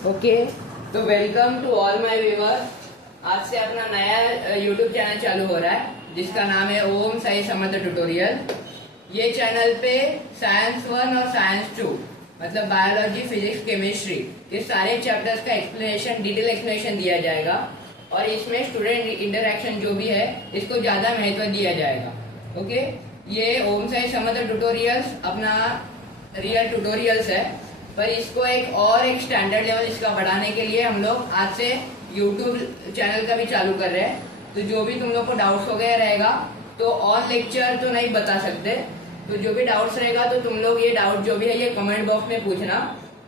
Okay, तो welcome to all my viewers. आज से अपना नया यूट्यूब चैनल चालू हो रहा है जिसका नाम है ओम साई समर्थ ट्यूटोरियल। ये चैनल पे साइंस 1 और साइंस 2 मतलब बायोलॉजी, फिजिक्स, केमिस्ट्री ये सारे चैप्टर्स का एक्सप्लेनेशन, डिटेल एक्सप्लेनेशन दिया जाएगा और इसमें स्टूडेंट इंटरेक्शन जो भी है इसको ज्यादा महत्व दिया जाएगा। ओके, ये ओम साई समर्थ ट्यूटोरियल्स अपना रियल ट्यूटोरियल्स है, पर इसको एक स्टैंडर्ड लेवल इसका बढ़ाने के लिए हम लोग आज से यूट्यूब चैनल का भी चालू कर रहे हैं। तो जो भी तुम लोग को डाउट्स वगैरह रहेगा तो ऑन लेक्चर तो नहीं बता सकते, तो जो भी डाउट्स रहेगा तो तुम लोग ये डाउट जो भी है ये कमेंट बॉक्स में पूछना।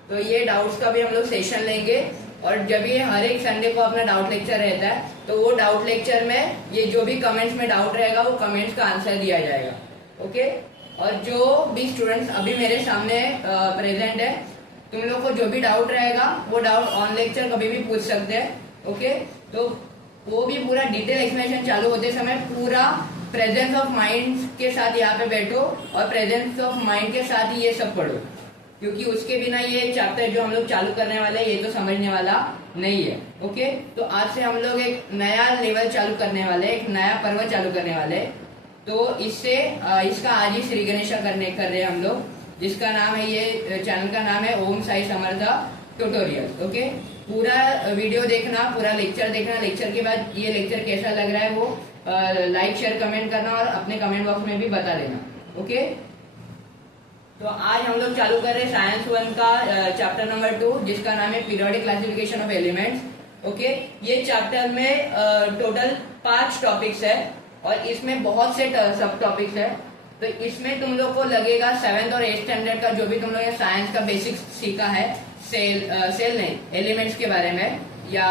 तो ये डाउट्स का भी हम लोग सेशन लेंगे और जब ये हर एक संडे को अपना डाउट लेक्चर रहता है तो वो डाउट लेक्चर में ये जो भी कमेंट्स में डाउट रहेगा वो कमेंट्स का आंसर दिया जाएगा। ओके, और जो भी स्टूडेंट्स अभी मेरे सामने प्रेजेंट है, तुम लोग को जो भी डाउट रहेगा वो डाउट ऑन लेक्चर कभी भी पूछ सकते हैं। ओके, तो वो भी पूरा डिटेल एक्सप्लेनेशन चालू होते समय पूरा प्रेजेंस ऑफ माइंड के साथ यहाँ पे बैठो और प्रेजेंस ऑफ माइंड के साथ ही ये सब पढ़ो, क्योंकि उसके बिना ये चैप्टर जो हम लोग चालू करने वाले हैं ये तो समझने वाला नहीं है। ओके, तो आज से हम लोग एक नया लेवल चालू करने वाले, एक नया पर्व चालू करने वाले। तो इससे इसका आज ही श्री गणेशा कर रहे हैं हम लोग, जिसका नाम है, ये चैनल का नाम है ओम साई समर्थ ट्यूटोरियल। ओके, पूरा वीडियो देखना, पूरा लेक्चर देखना, लेक्चर के बाद ये लेक्चर कैसा लग रहा है वो लाइक शेयर कमेंट करना और अपने कमेंट बॉक्स में भी बता देना। ओके, तो आज हम लोग चालू कर रहे हैं साइंस 1 का चैप्टर नंबर 2 जिसका नाम है periodic classification of elements. Okay, ये चैप्टर में टोटल 5 टॉपिक्स है और इसमें बहुत से सब टॉपिक्स है। तो इसमें तुम लोग को लगेगा 7th और 8th स्टैंडर्ड का जो भी तुम लोग साइंस का बेसिक सीखा है, सेल नहीं, एलिमेंट्स के बारे में या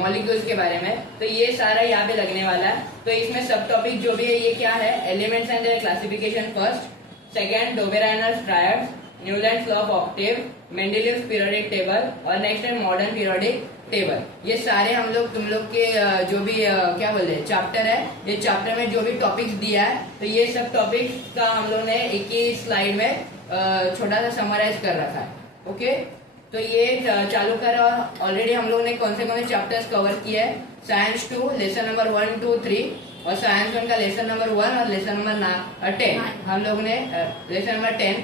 मॉलिक्यूल्स के बारे में, तो ये सारा यहाँ पे लगने वाला है। तो इसमें सब टॉपिक जो भी है ये क्या है, elements and their classification first, second Dobereiner triads, Newlands law of octave, Mendeleev's periodic table और नेक्स्ट है मॉडर्न पीरियोडिक टेबल। ये सारे हम लोग तुम लोग के जो भी क्या बोलते हैं चैप्टर है, ये चैप्टर में जो भी टॉपिक्स दिया है तो ये सब टॉपिक्स का हम लोग ने एक ही स्लाइड में छोटा सा समराइज कर रखा है। ओके, तो ये चालू कर ऑलरेडी हम लोग ने कौन से चैप्टर्स कवर किए हैं, साइंस 2 लेसन नंबर 1, 2, 3 और साइंस 1 का लेसन नंबर 1 और लेसन नंबर 10 हम लोग ने lesson number 10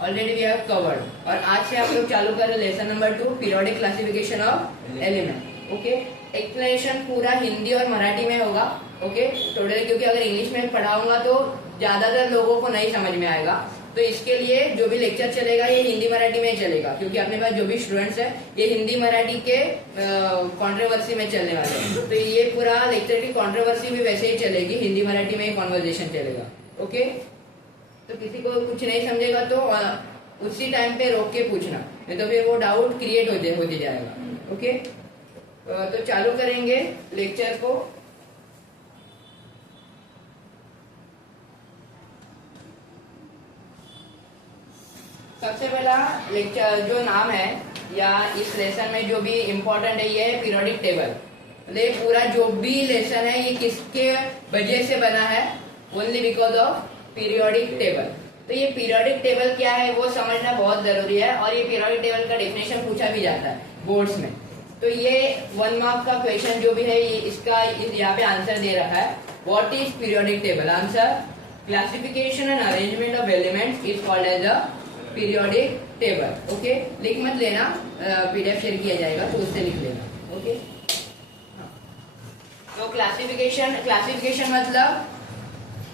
already we have covered. और आज से हम लोग चालू कर रहे हैं lesson number 2 periodic classification of element. Okay, explanation पूरा हिंदी और मराठी में होगा। ओके, टोटल, क्योंकि अगर इंग्लिश में पढ़ाऊंगा तो ज्यादातर लोगों को नहीं समझ में आएगा, तो इसके लिए जो भी लेक्चर चलेगा ये हिंदी मराठी में चलेगा, क्योंकि अपने पास जो भी स्टूडेंट्स है ये हिंदी मराठी के कंट्रोवर्सी में चलने वाले हैं। तो ये पूरा लेक्चर की कंट्रोवर्सी भी वैसे ही चलेगी, हिंदी मराठी में ही कॉन्वर्जेशन चलेगा। ओके, तो किसी को कुछ नहीं समझेगा तो उसी टाइम पे रोक के पूछना, नहीं तो फिर वो डाउट क्रिएट हो जाएगा। ओके, तो चालू करेंगे लेक्चर को। सबसे पहला लेक्चर जो नाम है या इस लेसन में जो भी इम्पोर्टेंट है ये है पीरियोडिक टेबल। ये पूरा जो भी लेसन है ये किसके वजह से बना है, only because of periodic table. तो ये पीरियोडिक टेबल क्या है वो समझना बहुत जरूरी है और ये पीरियोडिक टेबल का डेफिनेशन पूछा भी जाता है बोर्ड्स में। तो ये 1 मार्क का क्वेश्चन जो भी है ये इसका यहाँ पे आंसर दे रखा है, what is periodic table. Answer, classification and arrangement of elements is called as a periodic table. Okay, लिख मत लेना, पीडीएफ शेयर किया जाएगा तो उससे लिख लेना। ओके, तो क्लासिफिकेशन मतलब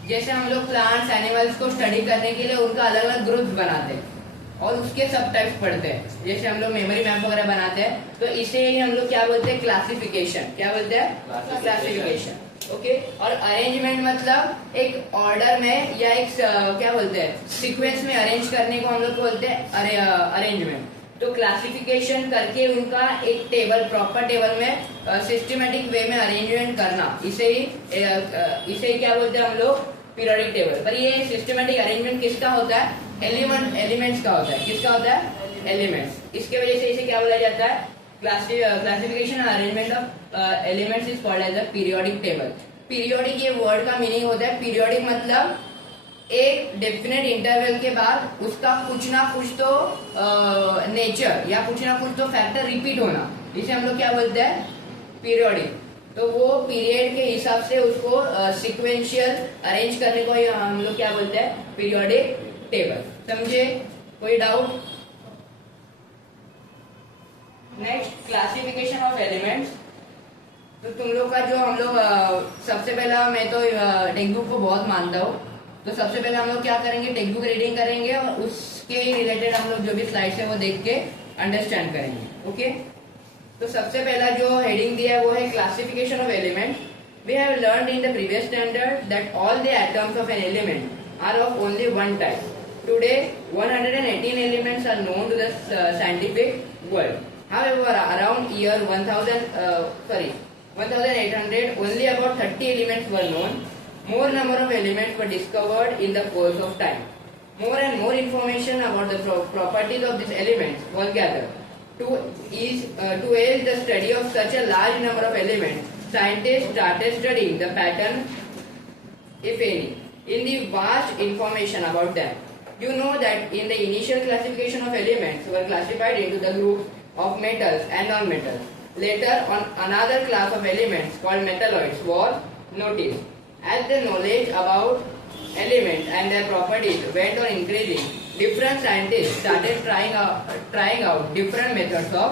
जैसे हम लोग प्लांट्स, एनिमल्स को स्टडी करने के लिए उनका अलग अलग ग्रुप्स बनाते हैं और उसके सब टाइप्स पढ़ते हैं। जैसे हम लोग मेमोरी मैप वगैरह बनाते हैं तो इसे ही हम लोग क्या बोलते हैं, क्लासिफिकेशन। क्या बोलते हैं, क्लासिफिकेशन। ओके, और अरेंजमेंट मतलब एक ऑर्डर में या एक क्या बोलते हैं सीक्वेंस में अरेंज करने को हम लोग बोलते हैं अरेंजमेंट। तो क्लासिफिकेशन करके उनका एक टेबल, प्रॉपर टेबल में सिस्टमेटिक वे में अरेंजमेंट करना, इसे ही क्या बोलते हैं हम लोग, पीरियोडिक टेबल। पर ये सिस्टमेटिक अरेंजमेंट किसका होता है, एलिमेंट्स का होता है। किसका होता है, एलिमेंट्स। इसके वजह से इसे क्या बोला जाता है, classification and arrangement of elements is called as a periodic table. Periodic ये वर्ड का मीनिंग होता है, पीरियोडिक मतलब एक डेफिनेट इंटरवल के बाद उसका कुछ ना कुछ तो नेचर या कुछ ना कुछ तो फैक्टर रिपीट होना, इसे हम लोग क्या बोलते हैं, पीरियोडिक। तो वो पीरियड के हिसाब से उसको सिक्वेंशियल अरेंज करने को हम लोग क्या बोलते हैं, पीरियोडिक टेबल। समझे? कोई doubt? Next, classification of elements. तो तुम लोग का जो हम लोग सबसे पहला, मैं तो टेक्स्ट बुक को बहुत मानता हूँ, तो सबसे पहले हम लोग क्या करेंगे, टेक्स्ट बुक रीडिंग करेंगे और उसके रिलेटेड हम लोग जो भी स्लाइड्स है वो देख के अंडरस्टैंड करेंगे। ओके, तो सबसे पहला जो हेडिंग दिया है वो है classification of element. We have learned in the previous standard that all the atoms of an element are of only one type. Today 118 elements are known to the scientific world. However, around year 1800, only about 30 elements were known. More number of elements were discovered in the course of time. More and more information about the properties of these elements was gathered. To aid the study of such a large number of elements, scientists started studying the pattern, if any, in the vast information about them. You know that in the initial classification of elements were classified into the groups of metals and non-metals. Later on, another class of elements called metalloids was noticed. As the knowledge about elements and their properties went on increasing, different scientists started trying out different methods of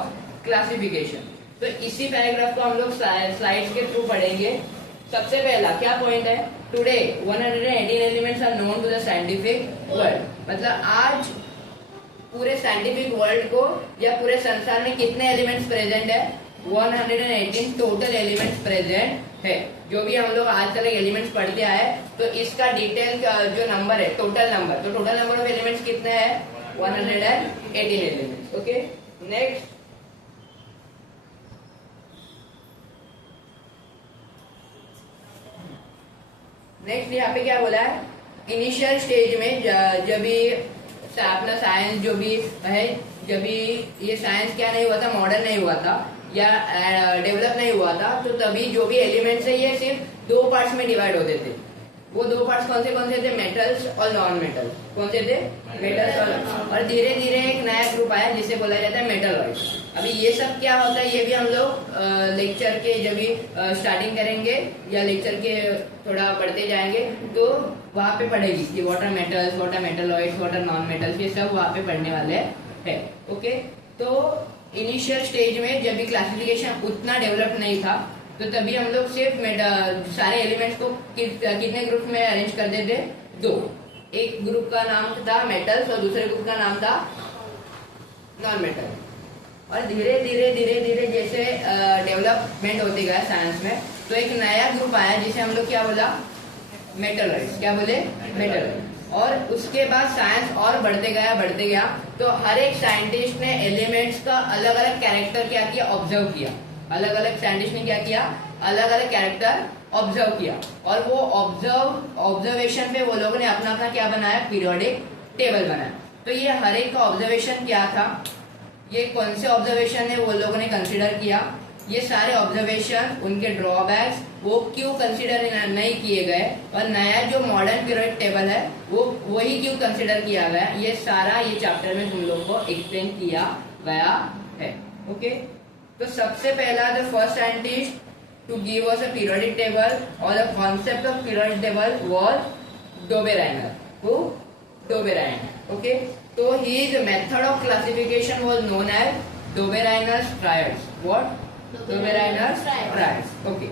classification. तो इसी paragraph को हम लोग slides के through पढ़ेंगे। सबसे पहला क्या पॉइंट है, today 118 elements are known to the scientific world. मतलब आज पूरे साइंटिफिक वर्ल्ड को या पूरे संसार में कितने एलिमेंट्स प्रेजेंट है, 118 टोटल एलिमेंट्स प्रेजेंट है। जो भी हम लोग आज तक एलिमेंट्स पढ़ते आए, तो इसका डिटेल जो नंबर है, टोटल नंबर, तो टोटल नंबर ऑफ एलिमेंट्स कितने हैं, 118 एलिमेंट्स। ओके, नेक्स्ट, यहाँ पे क्या बोला है, इनिशियल स्टेज में जब भी अपना साइंस जो भी है, जब भी ये साइंस क्या नहीं हुआ था, मॉडर्न नहीं हुआ था या डेवलप नहीं हुआ था, तो तभी जो भी एलिमेंट्स है ये सिर्फ दो पार्ट्स में डिवाइड होते थे। वो दो पार्ट्स कौन से थे, मेटल्स और नॉन मेटल। कौन से थे, मेटल्स। और धीरे धीरे एक नया ग्रुप आया जिसे बोला जाता है मेटलॉइड्स। अभी ये सब क्या होता है, ये भी हम लोग लेक्चर के जब भी स्टार्टिंग करेंगे या लेक्चर के थोड़ा पढ़ते जाएंगे तो वहाँ पे पढ़ेगी कि what are metals, what are metalloids, what are non metals, ये सब वहाँ पे पढ़ने वाले हैं। ओके, तो इनिशियल स्टेज में जब भी क्लासिफिकेशन उतना डेवलप नहीं था, तो तभी हम लोग सिर्फ सारे एलिमेंट्स को कितने ग्रुप में अरेंज करते थे, दो। एक ग्रुप का नाम था मेटल्स और दूसरे ग्रुप का नाम था नॉन मेटल। और धीरे धीरे जैसे डेवलपमेंट होती गया साइंस में, तो एक नया ग्रुप आया जिसे हम लोग क्या बोला, मेटलॉइड्स। क्या बोले, मेटलॉइड्स। और उसके बाद साइंस और बढ़ते गया, तो हर एक साइंटिस्ट ने एलिमेंट्स का अलग अलग कैरेक्टर क्या किया, ऑब्जर्व किया। अलग अलग साइंटिस्ट ने क्या किया, अलग अलग कैरेक्टर ऑब्जर्व किया। और वो ऑब्जर्वेशन पे वो लोगों ने अपना क्या बनाया, पीरियोडिक टेबल बनाया। तो ये हर एक का ऑब्जर्वेशन क्या था, ये कौन से ऑब्जर्वेशन है वो लोगों ने कंसिडर किया, ये सारे ऑब्जर्वेशन, उनके ड्रॉबैक्स, वो क्यों कंसिडर नहीं किए गए, और नया जो मॉडर्न पीरियोडिक टेबल है वो वही क्यों कंसिडर किया गया, ये सारा ये चैप्टर में तुम लोग को एक्सप्लेन किया गया है। ओके, तो सबसे पहला the first scientist to give us a periodic table और the concept of periodic table was Dobereiner. Who? Dobereiner. Okay, तो his method of classification was known as Dobereiner's triads. What? Dobereiner's triads. Okay.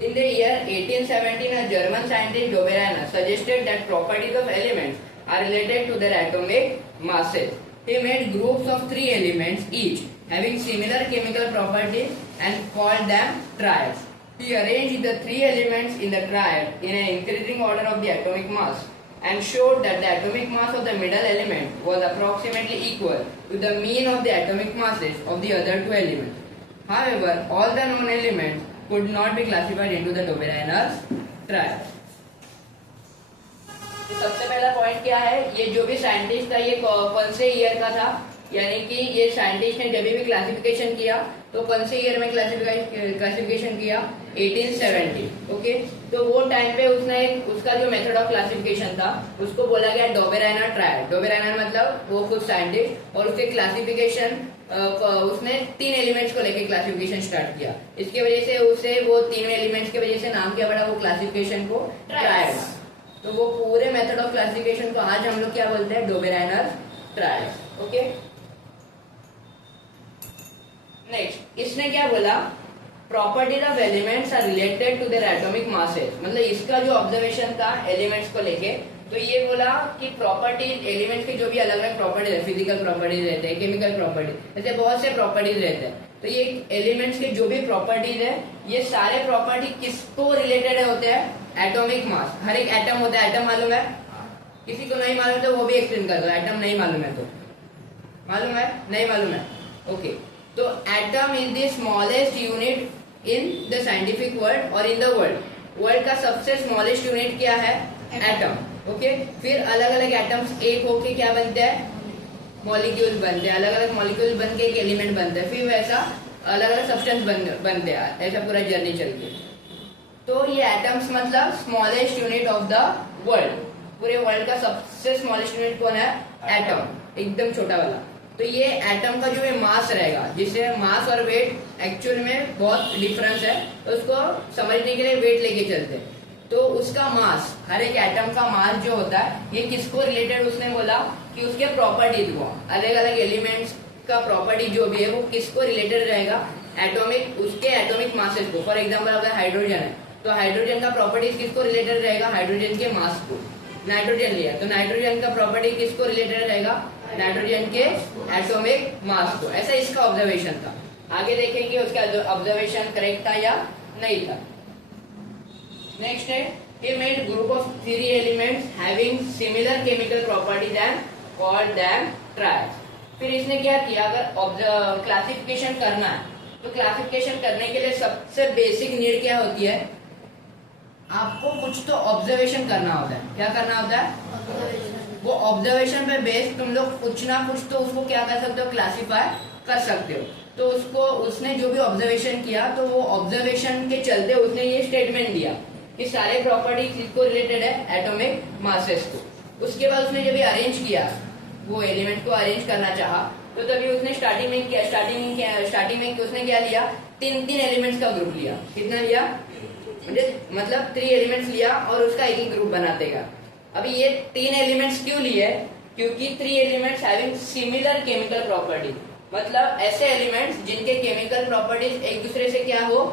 In the year 1817, a German scientist Dobereiner suggested that properties of elements are related to their atomic masses. He made groups of 3 elements each having similar chemical properties and called them triads. He arranged the 3 elements in the triad in an increasing order of the atomic mass and showed that the atomic mass of the middle element was approximately equal to the mean of the atomic masses of the other 2 elements. However, all the known elements could not be classified into the Dobereiner's triad. सबसे पहला point क्या है, ये जो भी scientist था ये कौन से ईयर का था, यानी कि ये साइंटिस्ट ने जब भी क्लासिफिकेशन किया तो कौन से ईयर में क्लासिफिकेशन किया, 1870। ओके, तो वो टाइम पे उसने उसका जो मेथड ऑफ क्लासिफिकेशन था उसको बोला गया डोबेराइनर ट्रायड। डोबेराइनर मतलब वो खुद साइंटिस्ट, और उसके क्लासिफिकेशन उसने 3 एलिमेंट्स को लेके क्लासिफिकेशन स्टार्ट किया। इसके वजह से उसे वो 3 एलिमेंट्स की वजह से नाम क्या पड़ा वो क्लासिफिकेशन को, ट्रायड्स। तो वो पूरे मेथड ऑफ क्लासिफिकेशन को आज हम लोग क्या बोलते हैं, डोबेराइनर ट्रायड्स। ओके, नेक्स्ट इसने क्या बोला, properties of elements are related to their atomic masses. मतलब इसका जो ऑब्जर्वेशन था एलिमेंट्स को लेके, तो ये बोला कि प्रॉपर्टीज, एलिमेंट्स के जो भी अलग अलग प्रॉपर्टीज है, फिजिकल प्रॉपर्टीज रहते हैं, केमिकल प्रॉपर्टीज, ऐसे बहुत से प्रॉपर्टीज रहते हैं। तो ये एलिमेंट्स के जो भी प्रॉपर्टीज है, ये सारे प्रॉपर्टी किसको रिलेटेड होते हैं, एटॉमिक मास। हर एक एटम होता है, एटम मालूम है, किसी को नहीं मालूम तो वो भी एक्सप्लेन कर दो, एटम नहीं मालूम है तो मालूम है, नहीं मालूम है, ओके। तो atom is the smallest unit in the scientific world और इन द वर्ल्ड। वर्ल्ड का सबसे स्मॉलेस्ट यूनिट क्या है, एटम। ओके, फिर अलग अलग एटम्स एक होके क्या बनते हैं, मॉलिक्यूल बनते हैं, अलग अलग मॉलिक्यूल बन के एक एलिमेंट बनते हैं, फिर वैसा अलग अलग सब्सटेंस बनते हैं, ऐसा पूरा जर्नी चलती है। तो ये एटम्स मतलब smallest unit of the world. पूरे वर्ल्ड का सबसे स्मॉलेस्ट यूनिट कौन है, एटम, एकदम छोटा वाला। तो ये एटम का जो ये मास रहेगा, जिससे मास और वेट एक्चुअल में बहुत डिफरेंस है, तो उसको समझने के लिए वेट लेके चलते हैं। तो उसका मास, हर एक एटम का मास जो होता है, ये किसको रिलेटेड, उसने बोला कि उसके प्रॉपर्टीज को, अलग अलग एलिमेंट्स का प्रॉपर्टी जो भी है वो किसको रिलेटेड रहेगा, एटॉमिक, उसके एटॉमिक मासेस को। फॉर एग्जाम्पल अगर हाइड्रोजन है तो हाइड्रोजन का प्रॉपर्टीज किसको रिलेटेड रहेगा, हाइड्रोजन के मास को। नाइट्रोजन लिया तो नाइट्रोजन का प्रॉपर्टी किसको रिलेटेड रहेगा, नाइट्रोजन के एटॉमिक मास को। ऐसा इसका ऑब्जर्वेशन था। आगे देखेंगे उसका ऑब्जर्वेशन करेक्ट था या नहीं था। नेक्स्ट है, he made group of 3 elements having similar chemical properties and called them triads। फिर इसने क्या किया, अगर क्लासिफिकेशन करना है तो क्लासिफिकेशन करने के लिए सबसे बेसिक नीड क्या होती है, आपको कुछ तो ऑब्जर्वेशन करना होता है। क्या करना होता है, वो ऑब्जर्वेशन पे बेस तुम लोग कुछ ना कुछ तो उसको क्या कर सकते हो, क्लासिफाई कर सकते हो। तो उसको, उसने जो भी ऑब्जर्वेशन किया, तो वो ऑब्जर्वेशन के चलते उसने ये स्टेटमेंट दिया कि सारे प्रॉपर्टी किसको रिलेटेड है, एटॉमिक मासेस को। उसके बाद उसने जब भी अरेंज किया, वो एलिमेंट को अरेंज करना चाहा, तो तभी उसने स्टार्टिंग में उसने क्या लिया, 3 एलिमेंट्स का ग्रुप लिया। कितना लिया, मतलब 3 एलिमेंट्स लिया और उसका एक ही ग्रुप बनाते गया। अभी ये 3 एलिमेंट्स क्यों लिए, क्योंकि 3 elements having similar chemical property, मतलब ऐसे एलिमेंट्स जिनके केमिकल प्रॉपर्टीज एक दूसरे से क्या हो,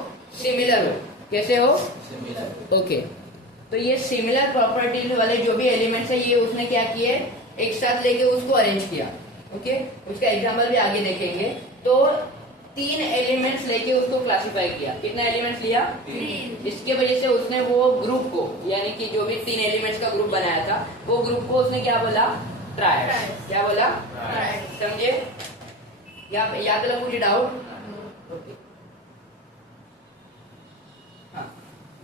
सिमिलर हो। कैसे हो, सिमिलर। ओके, तो ये सिमिलर प्रॉपर्टीज वाले जो भी एलिमेंट्स है, ये उसने क्या किए, एक साथ लेके उसको अरेंज किया। ओके, उसका एग्जांपल भी आगे देखेंगे। तो 3 एलिमेंट्स लेके उसको क्लासिफाई किया। कितना एलिमेंट्स लिया, 3। इसके वजह से उसने वो ग्रुप को, यानी कि जो भी 3 एलिमेंट्स का ग्रुप बनाया था, वो ग्रुप को उसने क्या बोला, ट्रायड। क्या बोला, ट्रायड। समझे, या तो कुछ डाउट।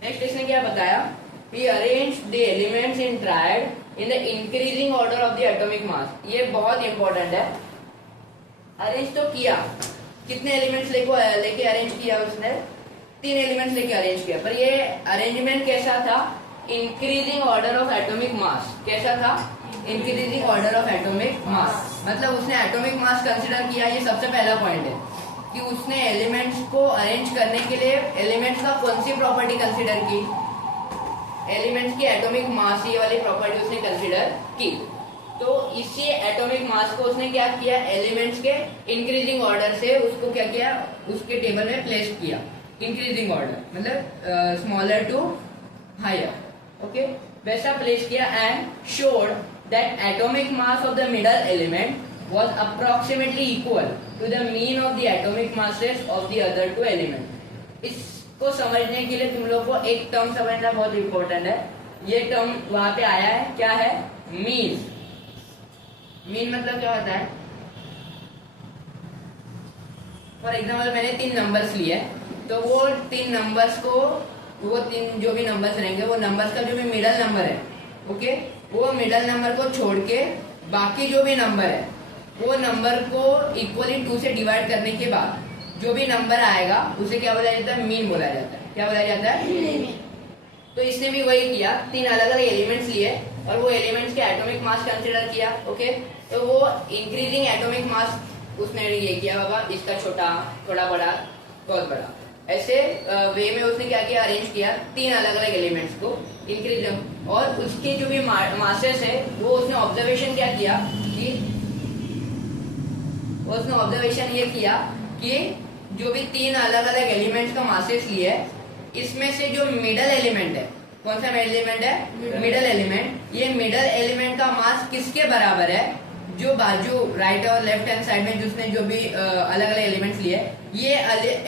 नेक्स्ट इसने क्या बताया, he arranged the elements in triad in the increasing order of the atomic mass। ये बहुत इंपॉर्टेंट है। अरेंज तो किया, कितने एलिमेंट्स लेके अरेंज किया उसने, 3 एलिमेंट्स लेके अरेंज किया, पर ये अरेंजमेंट कैसा था, increasing order of atomic mass. कैसा था, increasing order of atomic mass, मतलब उसने एटॉमिक मास कंसिडर किया। ये सबसे पहला पॉइंट है कि उसने एलिमेंट्स को अरेंज करने के लिए एलिमेंट्स का कौन सी प्रॉपर्टी कंसिडर की, एलिमेंट्स की एटॉमिक मास, ये वाली प्रॉपर्टी उसने कंसिडर की। तो इसी एटॉमिक मास को उसने क्या किया, एलिमेंट्स के इंक्रीजिंग ऑर्डर से उसको क्या किया, उसके टेबल में प्लेस किया। इंक्रीजिंग ऑर्डर मतलब स्मॉलर टू हायर। ओके, वैसा प्लेस किया and showed that atomic mass of the middle element was approximately equal to the mean of the atomic masses of the other 2 elements। इसको समझने के लिए तुम लोग को एक टर्म समझना बहुत इंपॉर्टेंट है। ये टर्म वहां पे आया है, क्या है, मीन। मीन मतलब क्या होता है, फॉर एग्जाम्पल मैंने 3 नंबर्स लिए, तो वो 3 नंबर्स को, वो 3 जो भी नंबर्स रहेंगे, वो नंबर्स का जो भी मिडल नंबर है, ओके, वो मिडल नंबर को छोड़ के बाकी जो भी नंबर है वो नंबर को इक्वली 2 से डिवाइड करने के बाद जो भी नंबर आएगा उसे क्या बोला जाता है, मीन बोला जाता है। क्या बोला जाता है? तो इसने भी वही किया, 3 अलग अलग एलिमेंट्स लिए और वो एलिमेंट्स के एटॉमिक मास कंसीडर किया। ओके, तो वो इंक्रीजिंग एटॉमिक मास उसने ये किया बाबा, इसका छोटा, थोड़ा बड़ा, बहुत बड़ा, ऐसे वे में उसने क्या किया, अरेंज किया 3 अलग अलग एलिमेंट्स को इंक्रीज, और उसके जो भी मासेस है वो उसने ऑब्जर्वेशन क्या किया कि उसने ऑब्जर्वेशन ये किया कि जो भी 3 अलग अलग एलिमेंट्स का मासेस लिए, इसमें से जो मिडल एलिमेंट है, कौन सा एलिमेंट है, मिडल एलिमेंट, ये मिडल एलिमेंट का मास किसके बराबर है, जो बाजू राइट और लेफ्ट हैंड साइड में जिसने जो भी अलग अलग एलिमेंट्स लिए, ये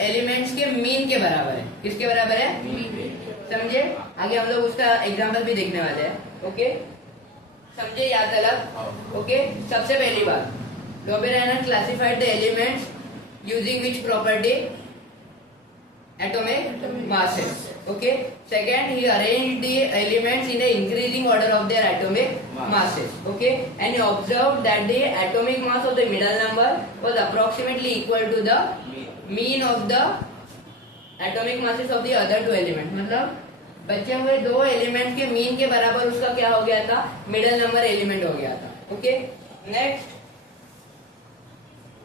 एलिमेंट्स के मीन के बराबर है। किसके बराबर है? समझे? आगे हम लोग उसका एग्जांपल भी देखने वाले हैं। ओके, समझे? याद अलग। ओके, सबसे पहली बात, Dobereiner classified the elements using which property, atomic masses. Okay, second, he arranged the elements in the increasing order of their atomic masses. Okay, and he observed that the atomic mass of the middle number was approximately equal to the mean of the atomic masses of the other 2 elements. मतलब बचे हुए 2 element के mean के बराबर उसका क्या हो गया था, मिडल नंबर एलिमेंट हो गया था। ओके, नेक्स्ट,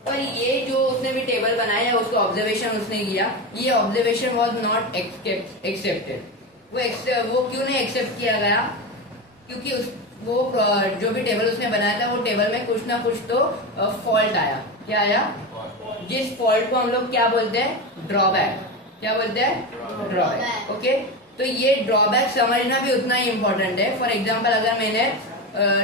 पर ये जो उसने भी टेबल बनाया, उसका ऑब्जर्वेशन उसने किया, ये ऑब्जर्वेशन वाज नॉट एक्सेप्टेड। वो क्यों नहीं एक्सेप्ट किया गया? क्योंकि वो जो भी टेबल उसने बनाया था, वो टेबल में कुछ ना कुछ तो फॉल्ट आया। क्या आया? जिस फॉल्ट को हम लोग क्या बोलते हैं, ड्रॉबैक। क्या बोलते हैं? ड्रॉबैक। ओके, तो ये ड्रॉबैक समझना भी उतना ही इम्पोर्टेंट है। फॉर एग्जाम्पल, अगर मैंने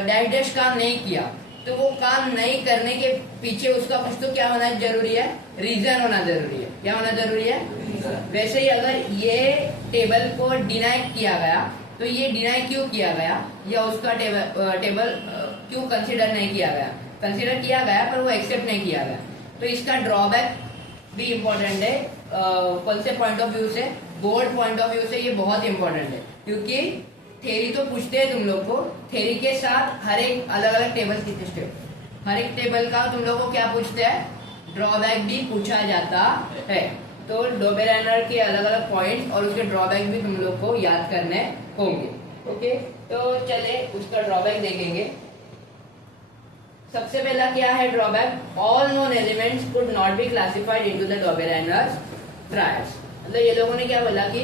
डैश डैश काम नहीं किया, तो वो काम नहीं करने के पीछे उसका कुछ तो क्या होना जरूरी है, रीजन होना जरूरी है। क्या होना जरूरी है? वैसे ही अगर ये टेबल को डिनाई किया गया, तो ये डिनाई क्यों किया गया, या उसका टेबल क्यों कंसीडर नहीं किया गया? कंसीडर किया गया पर वो एक्सेप्ट नहीं किया गया। तो इसका ड्रॉबैक भी इम्पोर्टेंट है। कौन से पॉइंट ऑफ व्यू से? बोर्ड पॉइंट ऑफ व्यू से ये बहुत इम्पोर्टेंट है, क्योंकि थ्योरी तो पूछते हैं तुम लोग को, थ्योरी के साथ हर एक अलग अलग टेबल की स्टेप, हर एक टेबल का तुम लोग को क्या पूछते हैं, ड्रॉबैक भी पूछा जाता है। तो डॉबेराइनर के अलग अलग पॉइंट्स और उसके ड्रॉबैक भी तुम लोग को याद करने होंगे। ओके, तो चले उसका ड्रॉबैक देखेंगे। सबसे पहला क्या है drawback? All known elements could not be classified into the Dobereiner's triads. मतलब ये लोगों ने क्या बोला कि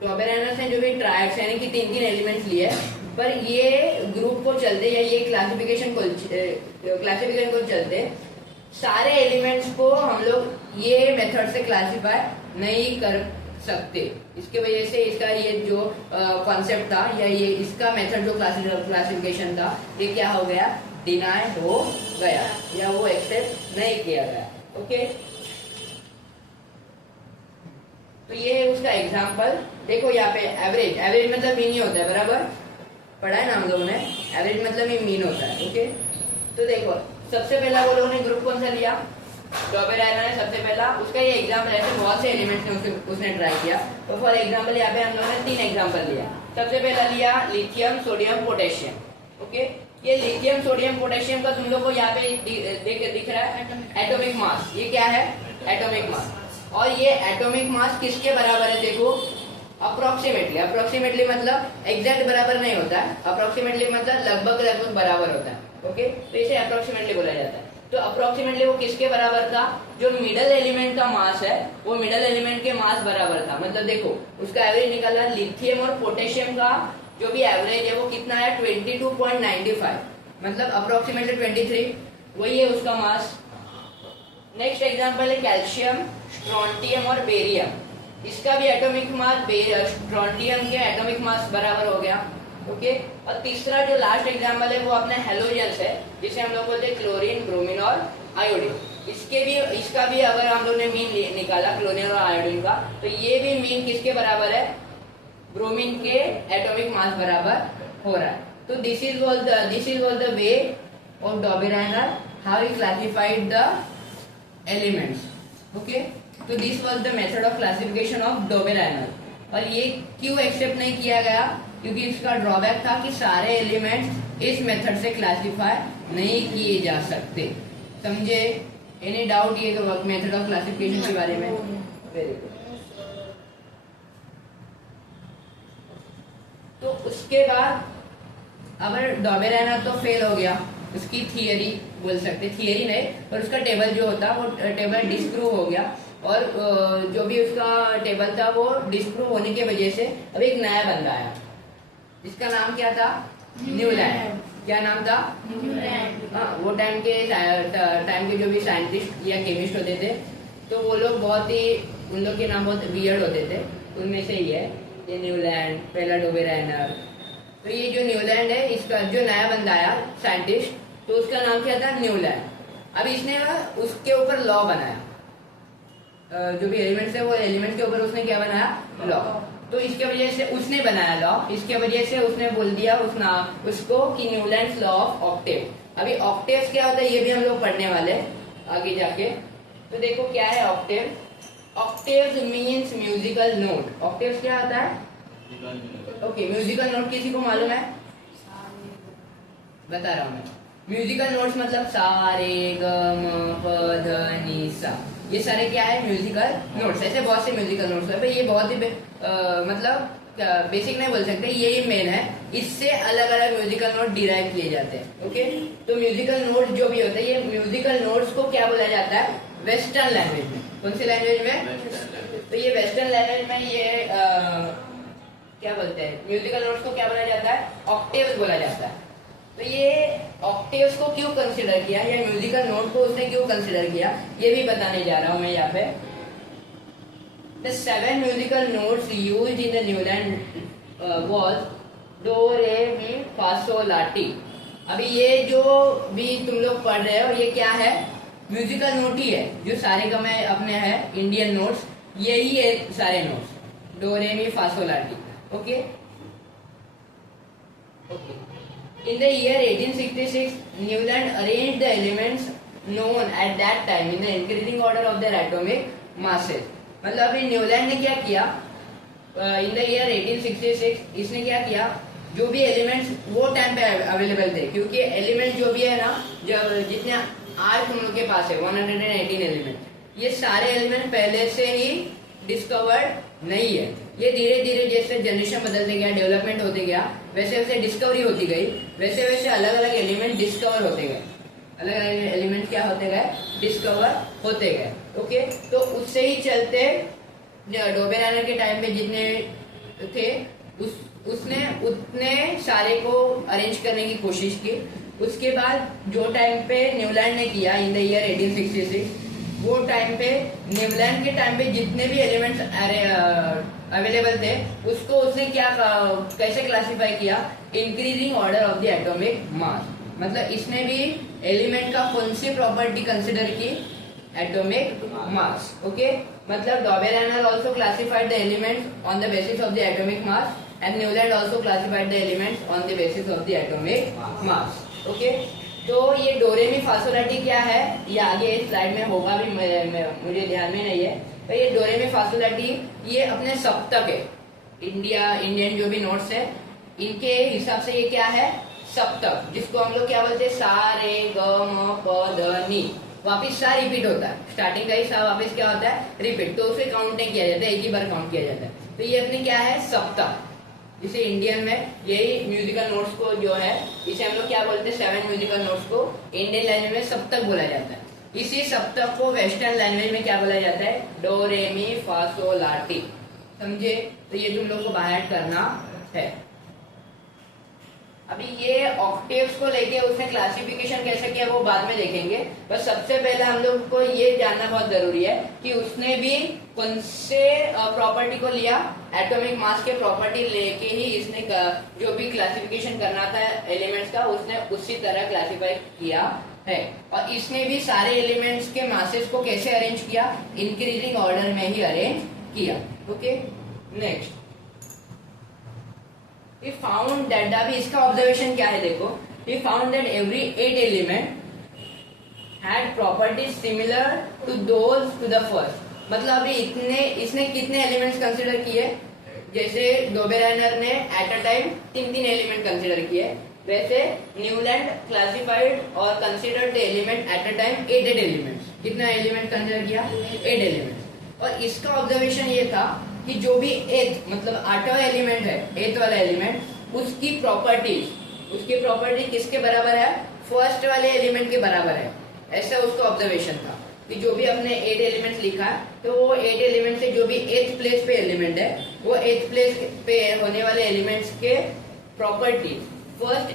डॉबेराइनर्स ने जो भी ट्रायड्स यानी कि 3 एलिमेंट्स लिए, पर ये ग्रुप को चलते या ये क्लासिफिकेशन को चलते सारे एलिमेंट्स को हम लोग ये मेथड से क्लासिफाई नहीं कर सकते। इसके वजह से इसका ये जो कॉन्सेप्ट था या ये इसका मेथड जो क्लासिफिकेशन था, ये क्या हो गया, डिनाई हो गया या वो एक्सेप्ट नहीं किया गया। ओके, तो ये है उसका एग्जाम्पल। देखो यहाँ पे एवरेज, एवरेज मतलब मीन ही होता है, बराबर पढ़ा है ना हम लोगों ने, एवरेज मतलब ही मीन होता है। ओके, तो देखो सबसे पहला वो लोगों ने ग्रुप कौन सा लिया, डॉबेराइनर ने सबसे पहला, उसका ये एग्जाम्पल ऐसे बहुत से एलिमेंट्स उसने ट्राई किया। तो फॉर एग्जाम्पल यहाँ पे हम लोगों ने 3 एग्जाम्पल लिया। सबसे पहला लिया लिथियम, सोडियम, पोटेशियम। ओके, ये लिथियम, सोडियम, पोटेशियम का तुम लोग को यहाँ पे दिख रहा है एटॉमिक मास। ये क्या है? Atomic mass. और ये एटॉमिक मास किसके बराबर है? देखो अप्रोक्सीमेटली, अप्रोक्सीमेटली मतलब एग्जैक्ट बराबर नहीं होता है, अप्रोक्सीमेटली मतलब लगभग लगभग बराबर होता है। ओके, तो इसे अप्रोक्सीमेटली बोला जाता है। तो अप्रोक्सीमेटली वो किसके बराबर था? जो मिडल एलिमेंट का मास है वो मिडल एलिमेंट के मास बराबर था। मतलब देखो उसका एवरेज निकाला, लिथियम और पोटेशियम का जो भी एवरेज है वो कितना है, 22.95, मतलब अप्रोक्सीमेटली 23, वही है उसका मास। नेक्स्ट एग्जांपल है कैल्शियम, स्ट्रोंटियम और बेरियम। इसका भी एटॉमिक मास स्ट्रोंटियम के एटॉमिक मास बराबर हो गया। ओके, और तीसरा जो लास्ट एग्जांपल है वो अपने हेलोजन्स है, जिसे हम लोग बोलते हैं क्लोरीन, ब्रोमीन और आयोडीन। इसका भी अगर हम लोग ने मीन निकाला क्लोरीन और आयोडीन का, तो ये भी मीन किसके बराबर है? ब्रोमीन के एटॉमिक मास बराबर हो रहा है। तो this is was the way of Dobereiner, how he classified the elements. Okay, तो this was the method of classification of Dobereiner. और ये क्यों एक्सेप्ट नहीं किया गया? क्योंकि इसका ड्रॉबैक था कि सारे एलिमेंट्स इस मेथड से क्लासिफाई नहीं किए जा सकते। समझे? एनी डाउट ये मेथड ऑफ क्लासिफिकेशन के बारे में? Very good. तो उसके बाद अगर डॉबेरेनर तो फेल हो गया, उसकी थियरी बोल सकते, थियरी नहीं पर उसका टेबल जो होता वो टेबल डिस्प्रूव हो गया, और जो भी उसका टेबल था वो डिस्प्रूव होने की वजह से अब एक नया बंदा आया जिसका नाम क्या था? न्यूलैंड। क्या नाम था? न्यूलैंड। हाँ, वो टाइम के जो भी साइंटिस्ट या केमिस्ट होते थे तो वो लोग बहुत ही, उन लोग के नाम बहुत वियर्ड होते थे, उनमें से ही है ये न्यूलैंड, पहला डॉबेरेनर। तो ये जो न्यूलैंड है, इसका जो नया बंदा आया साइंटिस्ट, तो उसका नाम क्या था? न्यूलैंड। अब इसने उसके ऊपर लॉ बनाया, जो भी एलिमेंट्स है वो एलिमेंट के ऊपर उसने क्या बनाया? लॉ। तो इसके वजह से उसने बनाया लॉ, इसके वजह से उसने बोल दिया उसको कि न्यूलैंड्स लॉ ऑफ ऑक्टेव। अभी ऑक्टेव्स क्या होता है ये भी हम लोग पढ़ने वाले आगे जाके। तो देखो क्या है Octave. Octaves means musical note. Octaves क्या होता है? ओके, म्यूजिकल नोट किसी को मालूम है? बता रहा हूँ मैं। म्यूजिकल नोट्स मतलब सा रे ग म प ध नि सा, ये सारे क्या है? Musical notes. ऐसे बहुत से म्यूजिकल नोट्स है भाई, ये बहुत ही मतलब बेसिक नहीं बोल सकते, यही मेन है। इससे अलग अलग म्यूजिकल नोट डिराइव किए जाते हैं। ओके, तो म्यूजिकल नोट जो भी होते हैं, ये म्यूजिकल नोट्स को क्या बोला जाता है? वेस्टर्न लैंग्वेज में। कौन सी लैंग्वेज में? तो ये वेस्टर्न लैंग्वेज में ये क्या बोलते हैं? म्यूजिकल नोट्स को क्या बोला जाता है? ऑक्टेव्स बोला जाता है। तो ये ऑक्टेव्स को क्यों कंसिडर किया या म्यूजिकल नोट को उसने क्यों कंसिडर किया ये भी बताने जा रहा हूं मैं यहाँ पे। The 7 musical notes used in the Newland was do, re, mi, fa, sol, la, ti। अभी ये जो भी तुम लोग पढ़ रहे हो ये क्या है? म्यूजिकल नोट ही है, जो सारे का मैं अपने है इंडियन नोट्स, यही है सारे notes, dough re mi fa sol la ti. Okay, in the year 1866 Newland arranged the elements known at that time in the increasing order of their atomic masses। मतलब अभी न्यूलैंड ने क्या किया? In the year 1866 इसने क्या किया? जो भी एलिमेंट्स वो टाइम पे अवेलेबल थे, क्योंकि एलिमेंट जो भी है ना, जब जितने आज तुम लोग के पास है 118 एलिमेंट, ये सारे एलिमेंट पहले से ही डिस्कवर्ड नहीं है। ये धीरे धीरे जैसे जनरेशन बदलते गया, डेवलपमेंट होते गया, वैसे वैसे डिस्कवरी होती गई, वैसे वैसे अलग अलग एलिमेंट डिस्कवर होते गए, अलग अलग एलिमेंट क्या होते गए? डिस्कवर होते गए। ओके, तो उससे ही चलते डॉबेरेनर के टाइम पे जितने थे उसने उतने सारे को अरेंज करने की कोशिश की। उसके बाद जो टाइम पे न्यूलैंड ने किया इन द ईयर 1866, वो टाइम पे न्यूलैंड के टाइम पे जितने भी एलिमेंट्स अवेलेबल थे उसको उसने क्या कैसे क्लासिफाई किया? Increasing order of the atomic mass. मतलब इसने भी एलिमेंट का कौन सी प्रॉपर्टी कंसिडर की? Atomic mass. ओके, मतलब Dobereiner also classified the elements on the basis of the atomic mass and Newland also classified the elements on the basis of the atomic mass. Okay, तो ये डोरेमी फासोलाटी क्या है ये आगे इस slide में होगा भी, मुझे ध्यान में नहीं है। तो ये डोरेमी फासोलाटी ये अपने सप्तक है, इंडियन जो भी नोट्स है इनके हिसाब से ये क्या है? सप्तक, जिसको हम लोग क्या बोलते हैं? सा रे ग म प ध नि। वापिस सा रिपीट होता है, स्टार्टिंग का ही सा वापिस क्या होता है? रिपीट। तो उसे काउंट नहीं किया जाता है, एक ही बार काउंट किया जाता है। तो ये अपने क्या है? सप्तक। जिसे इंडियन में यही म्यूजिकल नोट्स को जो है इसे हम लोग क्या बोलते हैं? 7 म्यूजिकल नोट्स को इंडियन लैंग्वेज में सप्तक बोला जाता है। इसी सप्तक को वेस्टर्न लैंग्वेज में क्या बोला जाता है? Dough re mi fa so la T. समझे? तो ये तुम लोग को बाहर करना है। अभी ये ऑक्टेव्स को लेके उसने क्लासिफिकेशन कैसे किया वो बाद में देखेंगे, बस सबसे पहले हम लोग को ये जानना बहुत जरूरी है कि उसने भी कौन से प्रॉपर्टी को लिया? एटॉमिक मास के प्रॉपर्टी लेके ही इसने जो भी क्लासिफिकेशन करना था एलिमेंट्स का उसने उसी तरह क्लासिफाई किया है। और इसने भी सारे एलिमेंट्स के मासेस को कैसे अरेंज किया? इंक्रीजिंग ऑर्डर में ही अरेंज किया। Okay, next he found that, अभी इसका ऑब्जर्वेशन क्या है देखो, he found that every 8 element had properties similar to those to the first। मतलब अभी इसने कितने एलिमेंट्स कंसिडर किए? जैसे डॉबेरेनर ने eight a time 3 element consider किए, वैसे न्यूलैंड क्लासिफाइड और considered the element eight a time 8 elements. कितना एलिमेंट कंसिडर किया? 8 एलिमेंट्स। और इसका ऑब्जर्वेशन ये था कि जो भी एथ मतलब 8वां एलिमेंट है, एथ वाला एलिमेंट, उसकी प्रॉपर्टी किसके बराबर है? फर्स्ट वाले एलिमेंट के बराबर है। ऐसा उसका ऑब्जर्वेशन था कि जो भी अपने 8 एलिमेंट्स लिखा है तो वो 8 एलिमेंट से जो भी 8th प्लेस पे एलिमेंट है वो 8th प्लेस पे होने वाले एलिमेंट्स के प्रॉपर्टीज फर्स्ट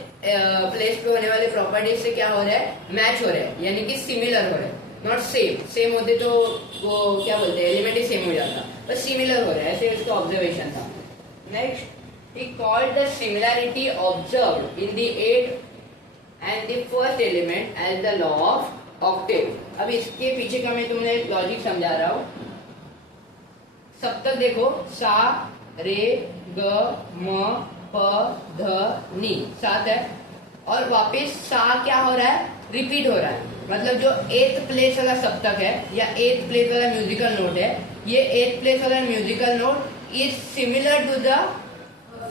प्लेस पे होने वाले प्रॉपर्टीज से क्या हो रहा है? मैच हो रहा है, यानी कि सिमिलर हो रहा है। नॉट सेम होते तो वो क्या बोलते हैं, एलिमेंट ही सेम हो जाता, बस सिमिलर हो रहा है, ऐसे उसका ऑब्जर्वेशन था। Next, he called the similarity observed in the 8 and the first element as the law of octave। अब इसके पीछे का मैं तुमने लॉजिक समझा रहा हूँ। सप्तक देखो, सा रे ग म प ध नी, 7 है, और वापस सा क्या हो रहा है? रिपीट हो रहा है। मतलब जो 8th प्लेस वाला सप्तक है या 8th प्लेस वाला म्यूजिकल नोट है, ये 8th प्लेस वाला musical note is similar to the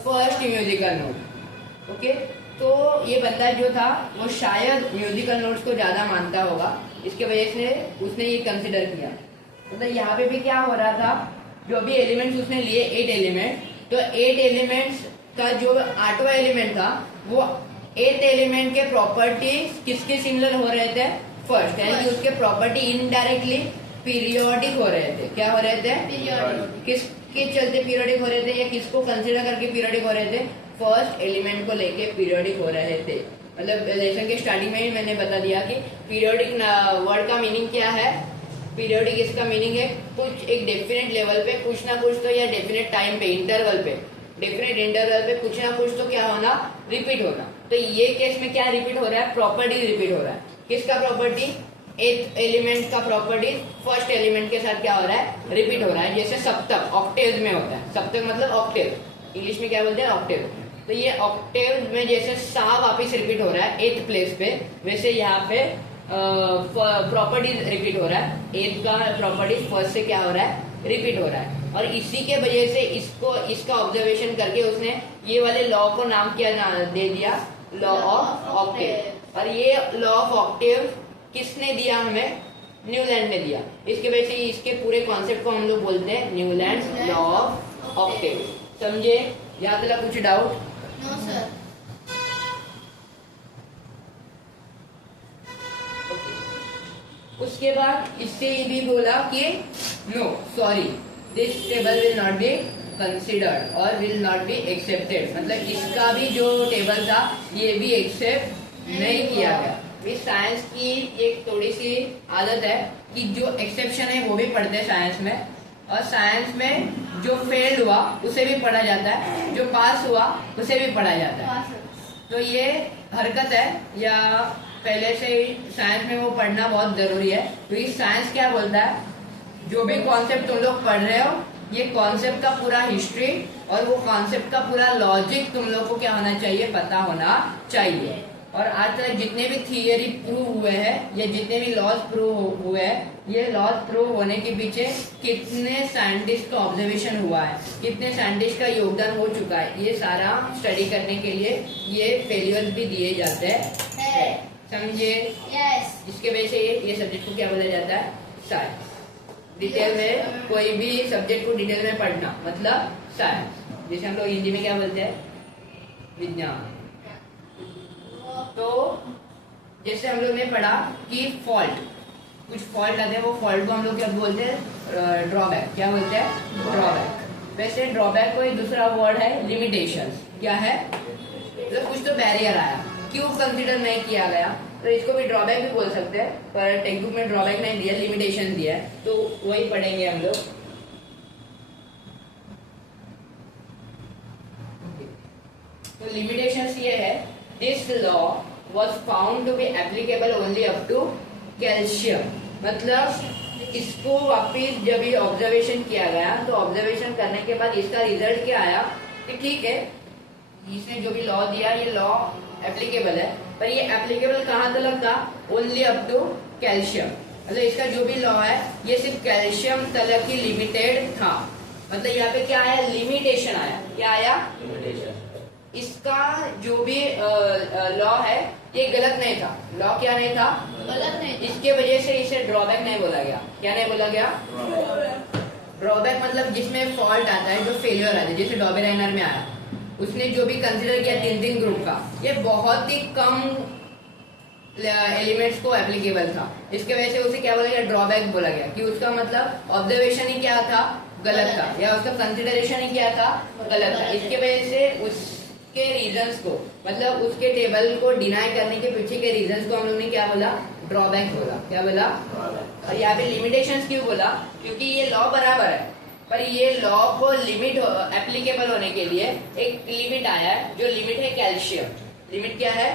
first musical note. Okay, तो ये बंदा जो था वो शायद म्यूजिकल नोट्स को ज्यादा मानता होगा, इसके वजह से उसने ये कंसिडर किया। मतलब यहाँ पे भी क्या हो रहा था, जो भी एलिमेंट्स उसने लिए 8 एलिमेंट, तो 8 एलिमेंट्स का जो 8वां एलिमेंट था वो 8th एलिमेंट के प्रॉपर्टी किसके सिमिलर हो रहे थे? फर्स्ट, यानी कि उसके प्रॉपर्टी इनडायरेक्टली पीरियोडिक हो रहे थे। क्या हो रहे थे? पीरियोडिक। किसके चलते पीरियोडिक हो रहे थे या किसको कंसिडर करके पीरियोडिक हो रहे थे? फर्स्ट एलिमेंट को लेके पीरियोडिक हो रहे थे। मतलब लेसन के स्टार्टिंग में ही मैंने बता दिया कि पीरियोडिक वर्ड का मीनिंग क्या है। पीरियोडिक इसका मीनिंग है कुछ एक डेफिनेट लेवल पे कुछ ना कुछ तो, या डेफिनेट टाइम पे, इंटरवल पे, डेफिनेट इंटरवल पे कुछ ना कुछ तो क्या होना? रिपीट होना। तो ये केस में क्या रिपीट हो रहा है? प्रॉपर्टी रिपीट हो रहा है। किसका प्रॉपर्टी? 8th एलिमेंट का प्रॉपर्टी फर्स्ट एलिमेंट के साथ क्या हो रहा है? रिपीट हो रहा है। जैसे सप्तक ऑक्टेव में होता है, सप्तक मतलब ऑक्टेव, इंग्लिश में क्या बोलते हैं? ऑक्टेव। तो ये ऑक्टेव में जैसे सा वापिस रिपीट हो रहा है 8th प्लेस पे, वैसे यहाँ पे प्रॉपर्टी रिपीट हो रहा है। 8th का प्रॉपर्टी फर्स्ट से क्या हो रहा है? रिपीट हो रहा है। और इसी के वजह से इसका ऑब्जर्वेशन करके उसने ये वाले लॉ को नाम क्या दे दिया? Law of Octave. और ये लॉ ऑफ ऑक्टेव किसने दिया हमें? न्यूलैंड ने दिया। इसके वजह से इसके पूरे कॉन्सेप्ट को हम लोग बोलते हैं न्यूलैंड लॉ ऑफ ऑक्टेव। समझे? यहाँ तक कुछ डाउट? No sir. उसके बाद इससे ये भी बोला कि no sorry, this table will not be considered और विल नॉट बी एक्सेप्टेड। मतलब इसका भी जो टेबल था ये भी एक्सेप्ट नहीं किया गया। इस साइंस की एक थोड़ी सी आदत है कि जो एक्सेप्शन है वो भी पढ़ते हैं साइंस में, और साइंस में जो फेल हुआ उसे भी पढ़ा जाता है, जो पास हुआ उसे भी पढ़ा जाता है। तो ये हरकत है, या पहले से ही साइंस में वो पढ़ना बहुत जरूरी है। क्योंकि साइंस क्या बोलता है, जो भी कॉन्सेप्ट तुम लोग पढ़ रहे हो, ये कॉन्सेप्ट का पूरा हिस्ट्री और वो कॉन्सेप्ट का पूरा लॉजिक तुम लोग को क्या होना चाहिए? पता होना चाहिए। और आज तक जितने भी थियरी प्रूव हुए हैं या जितने भी लॉज प्रूव हुए हैं, ये लॉज प्रूव होने के पीछे कितने साइंटिस्ट का ऑब्जर्वेशन हुआ है, कितने साइंटिस्ट का योगदान हो चुका है, ये सारा स्टडी करने के लिए ये फेल्यूर भी दिए जाते हैं। समझे? यस। इसके वजह से ये सब्जेक्ट को क्या बोला जाता है? साइंस। डिटेल में कोई भी सब्जेक्ट को डिटेल में पढ़ना मतलब साइंस। जैसे हम लोग हिंदी में क्या बोलते हैं? विज्ञान। तो जैसे हम लोग ने पढ़ा कि फॉल्ट, कुछ फॉल्ट आते हैं, वो फॉल्ट को हम लोग क्या बोलते हैं? ड्रॉबैक। क्या बोलते हैं? ड्रॉबैक। वैसे ड्रॉबैक को एक दूसरा वर्ड है लिमिटेशंस। क्या है? मतलब कुछ तो बैरियर आया, क्यों कंसिडर नहीं किया गया, तो इसको भी ड्रॉबैक भी बोल सकते हैं, पर टेक्स्ट बुक में ड्रॉबैक नहीं दिया, लिमिटेशन दिया है, तो वही पढ़ेंगे हम लोग। तो लिमिटेशंस ये है, this law was found to be applicable only up to calcium। मतलब इसको वापिस जब ये ऑब्जर्वेशन किया गया तो ऑब्जर्वेशन करने के बाद इसका रिजल्ट क्या आया कि ठीक है, इसने जो भी लॉ दिया ये लॉ एप्लीकेबल है, पर ये एप्लीकेबल कहाँ तक था? Only up to calcium. मतलब इसका जो भी लॉ है ये सिर्फ कैल्शियम तक ही लिमिटेड था। मतलब यहाँ पे क्या आया? लिमिटेशन आया। क्या आया? लिमिटेशन। इसका जो भी लॉ है ये गलत नहीं था। लॉ क्या नहीं था? गलत नहीं। इसके वजह से इसे ड्रॉबैक नहीं बोला गया। क्या नहीं बोला गया? ड्रॉबैक मतलब जिसमें फॉल्ट आता है, जो फेलियर आता है, जैसे डॉबेराइनर में आया, उसने जो भी कंसिडर किया तीन ग्रुप का, ये बहुत ही कम एलिमेंट्स को एप्लीकेबल था। इसके वजह से उसे क्या बोला गया? ड्रॉबैक बोला गया, कि उसका मतलब ऑब्जर्वेशन ही क्या था? गलत था, या उसका कंसिडरेशन ही क्या था? गलत था। इसके वजह से उसके रीजंस को, मतलब उसके टेबल को डिनाई करने के पीछे के रीजंस को हम लोग ने क्या बोला? ड्रॉबैक बोला। क्या बोला? और यहाँ पे लिमिटेशंस क्यों बोला? क्योंकि ये लॉ बराबर है, पर ये लॉ को लिमिट एप्लीकेबल होने के लिए एक लिमिट आया है, जो लिमिट है कैल्शियम। लिमिट क्या है?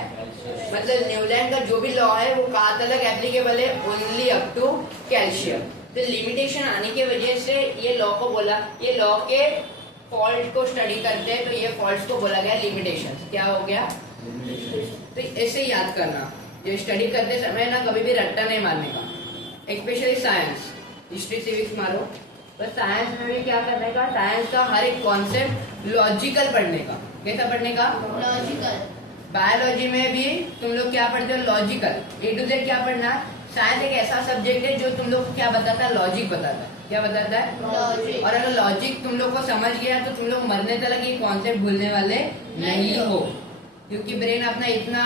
मतलब न्यूलैंड का जो भी लॉ है वो कहाँ तक एप्लीकेबल है? Only up to calcium. तो लिमिटेशन आने की वजह से ये लॉ को बोला, ये लॉ के फॉल्ट को स्टडी करते हैं, तो ये फॉल्ट्स को बोला गया लिमिटेशन। क्या हो गया? तो ऐसे याद करना, ये स्टडी करते समय ना कभी भी रट्टा नहीं मारने का, स्पेशली साइंस, हिस्ट्री सिविक्स मारो, पर साइंस में भी क्या करने का? साइंस का हर एक कॉन्सेप्ट लॉजिकल पढ़ने का। कैसा पढ़ने का? लॉजिकल। बायोलॉजी में भी तुम लोग क्या पढ़ते हो? लॉजिकल। ए टू जेड क्या पढ़ना है? साइंस एक ऐसा सब्जेक्ट है जो तुम लोग को क्या बताता है? लॉजिक बताता है। क्या बताता है? लॉजिक। और अगर लॉजिक तुम लोग को समझ गया तो तुम लोग मरने तक ये कॉन्सेप्ट भूलने वाले नहीं हो, क्योंकि ब्रेन अपना इतना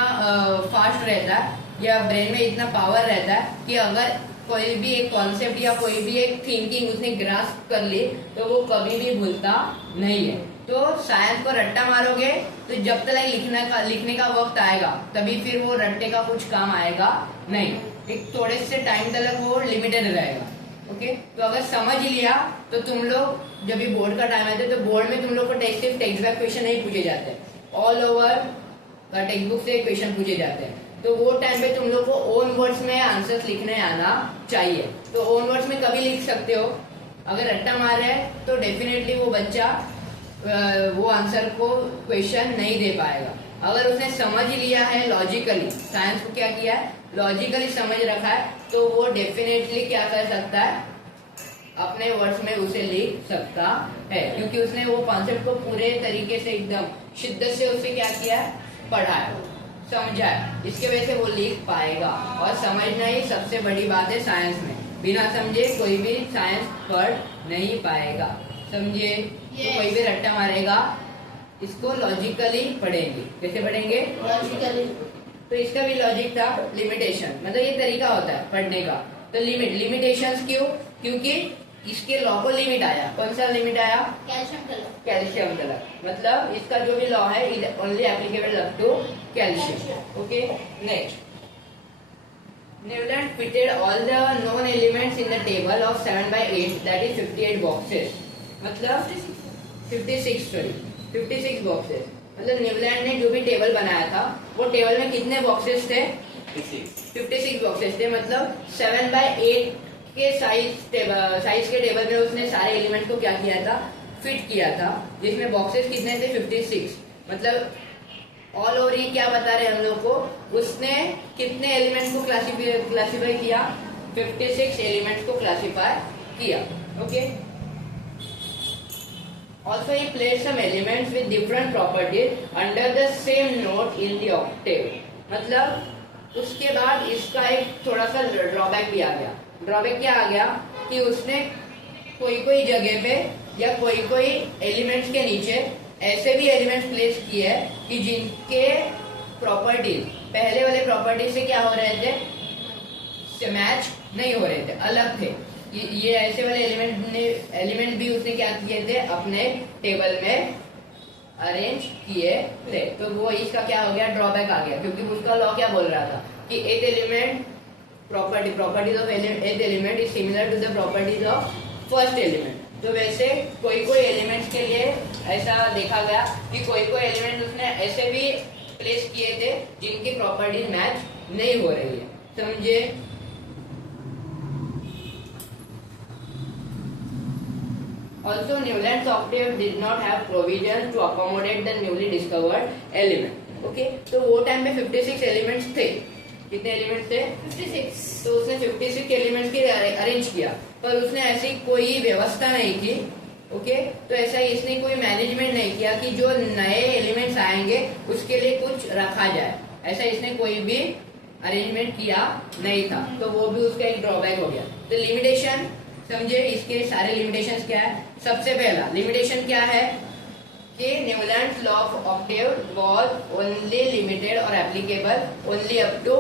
फास्ट रहता है, या ब्रेन में इतना पावर रहता है कि अगर कोई भी एक कॉन्सेप्ट या कोई भी एक थिंकिंग उसने ग्रास्प कर ली तो वो कभी भी भूलता नहीं है। तो साइंस को रट्टा मारोगे तो जब तक लिखने का वक्त आएगा तभी फिर वो रट्टे का कुछ काम आएगा नहीं। एक थोड़े से टाइम तक वो लिमिटेड रहेगा। ओके, तो अगर समझ लिया तो तुम लोग जब भी बोर्ड का टाइम आता है तो बोर्ड में तुम लोग को सिर्फ टेक्स्ट बैक क्वेश्चन नहीं पूछे जाते, ऑल ओवर टेक्स्ट बुक से क्वेश्चन पूछे जाते हैं। तो वो टाइम पे तुम लोग को ओन वर्ड्स में आंसर्स लिखने आना चाहिए। तो ओन वर्ड्स में कभी लिख सकते हो। अगर रट्टा मार रहे हैं तो डेफिनेटली वो बच्चा वो आंसर को क्वेश्चन नहीं दे पाएगा। अगर उसने समझ लिया है लॉजिकली, साइंस को क्या किया है? लॉजिकली समझ रखा है, तो वो डेफिनेटली क्या कर सकता है? अपने वर्ड्स में उसे लिख सकता है, क्योंकि उसने वो कॉन्सेप्ट को पूरे तरीके से एकदम शिद्दत से उसे क्या किया है? पढ़ा है, समझा है। इसके वजह से वो लिख पाएगा। और समझना ही सबसे बड़ी बात है साइंस में। बिना समझे कोई भी साइंस पढ़ नहीं पाएगा। समझे? तो कोई भी रट्टा मारेगा, इसको लॉजिकली पढ़ेंगे। कैसे पढ़ेंगे? लॉजिकली। तो इसका भी लॉजिक था लिमिटेशन, मतलब ये तरीका होता है पढ़ने का। तो लिमिटेशंस क्यों? क्योंकि इसके लॉ को लिमिट आया। कौन सा लिमिट आया? Calcium colour. कैल्शियम कलर, मतलब इसका जो भी लॉ है only applicable up to calcium. Okay, next, Newland fitted all the known elements in the table of 7/8, that is 58 boxes, मतलब 56 बॉक्सेस। मतलब न्यूलैंड ने जो भी टेबल बनाया था वो टेबल में कितने बॉक्सेस थे? 56 बॉक्सेस थे। मतलब 7/8 के साइज के टेबल में उसने सारे एलिमेंट को क्या किया था? फिट किया था, जिसमें बॉक्सेस कितने थे? 56। मतलब ऑल ओवर ये क्या बता रहे हैं हम लोग को? उसने कितने एलिमेंट को क्लासिफाई किया? 56 एलिमेंट्स को क्लासिफाई किया। Okay, also he placed some elements with different properties under the same note in the octave। मतलब उसके बाद इसका एक थोड़ा सा ड्रॉबैक भी आ गया। ड्रॉबैक क्या आ गया? कि उसने कोई जगह पे या कोई एलिमेंट्स के नीचे ऐसे भी एलिमेंट्स प्लेस किए हैं कि जिनके प्रॉपर्टीज पहले वाले प्रॉपर्टीज से क्या हो रहे थे? से मैच नहीं हो रहे थे, अलग थे। ये ऐसे वाले एलिमेंट भी उसने क्या किए थे? अपने टेबल में अरेंज किए थे। तो वो इसका क्या हो गया? ड्रॉबैक आ गया, क्योंकि उसका लॉ क्या बोल रहा था कि eighth element properties of eighth element is similar to the properties of first element. तो वैसे कोई एलिमेंट्स के लिए ऐसा देखा गया कि कोई एलिमेंट उसने ऐसे भी प्लेस किए थे जिनकी प्रॉपर्टीज मैच नहीं हो रही है। समझे? Also, Newland's octave did not have provisions to accommodate the newly discovered element. Okay, तो वो टाइम में 56 एलिमेंट्स थे। कितने एलिमेंट्स थे? 56। तो उसने 56 एलिमेंट्स के अरेंज किया, पर उसने ऐसी कोई व्यवस्था नहीं की ओके, तो ऐसा इसने कोई मैनेजमेंट नहीं किया कि जो नए एलिमेंट्स आएंगे उसके लिए कुछ रखा जाए, ऐसा इसने कोई भी अरेंजमेंट किया नहीं था, तो वो भी उसका एक ड्रॉबैक हो गया। तो लिमिटेशन समझे, इसके सारे लिमिटेशंस क्या है। सबसे पहला लिमिटेशन क्या है कि Newlands law of octave was only limited और applicable only up to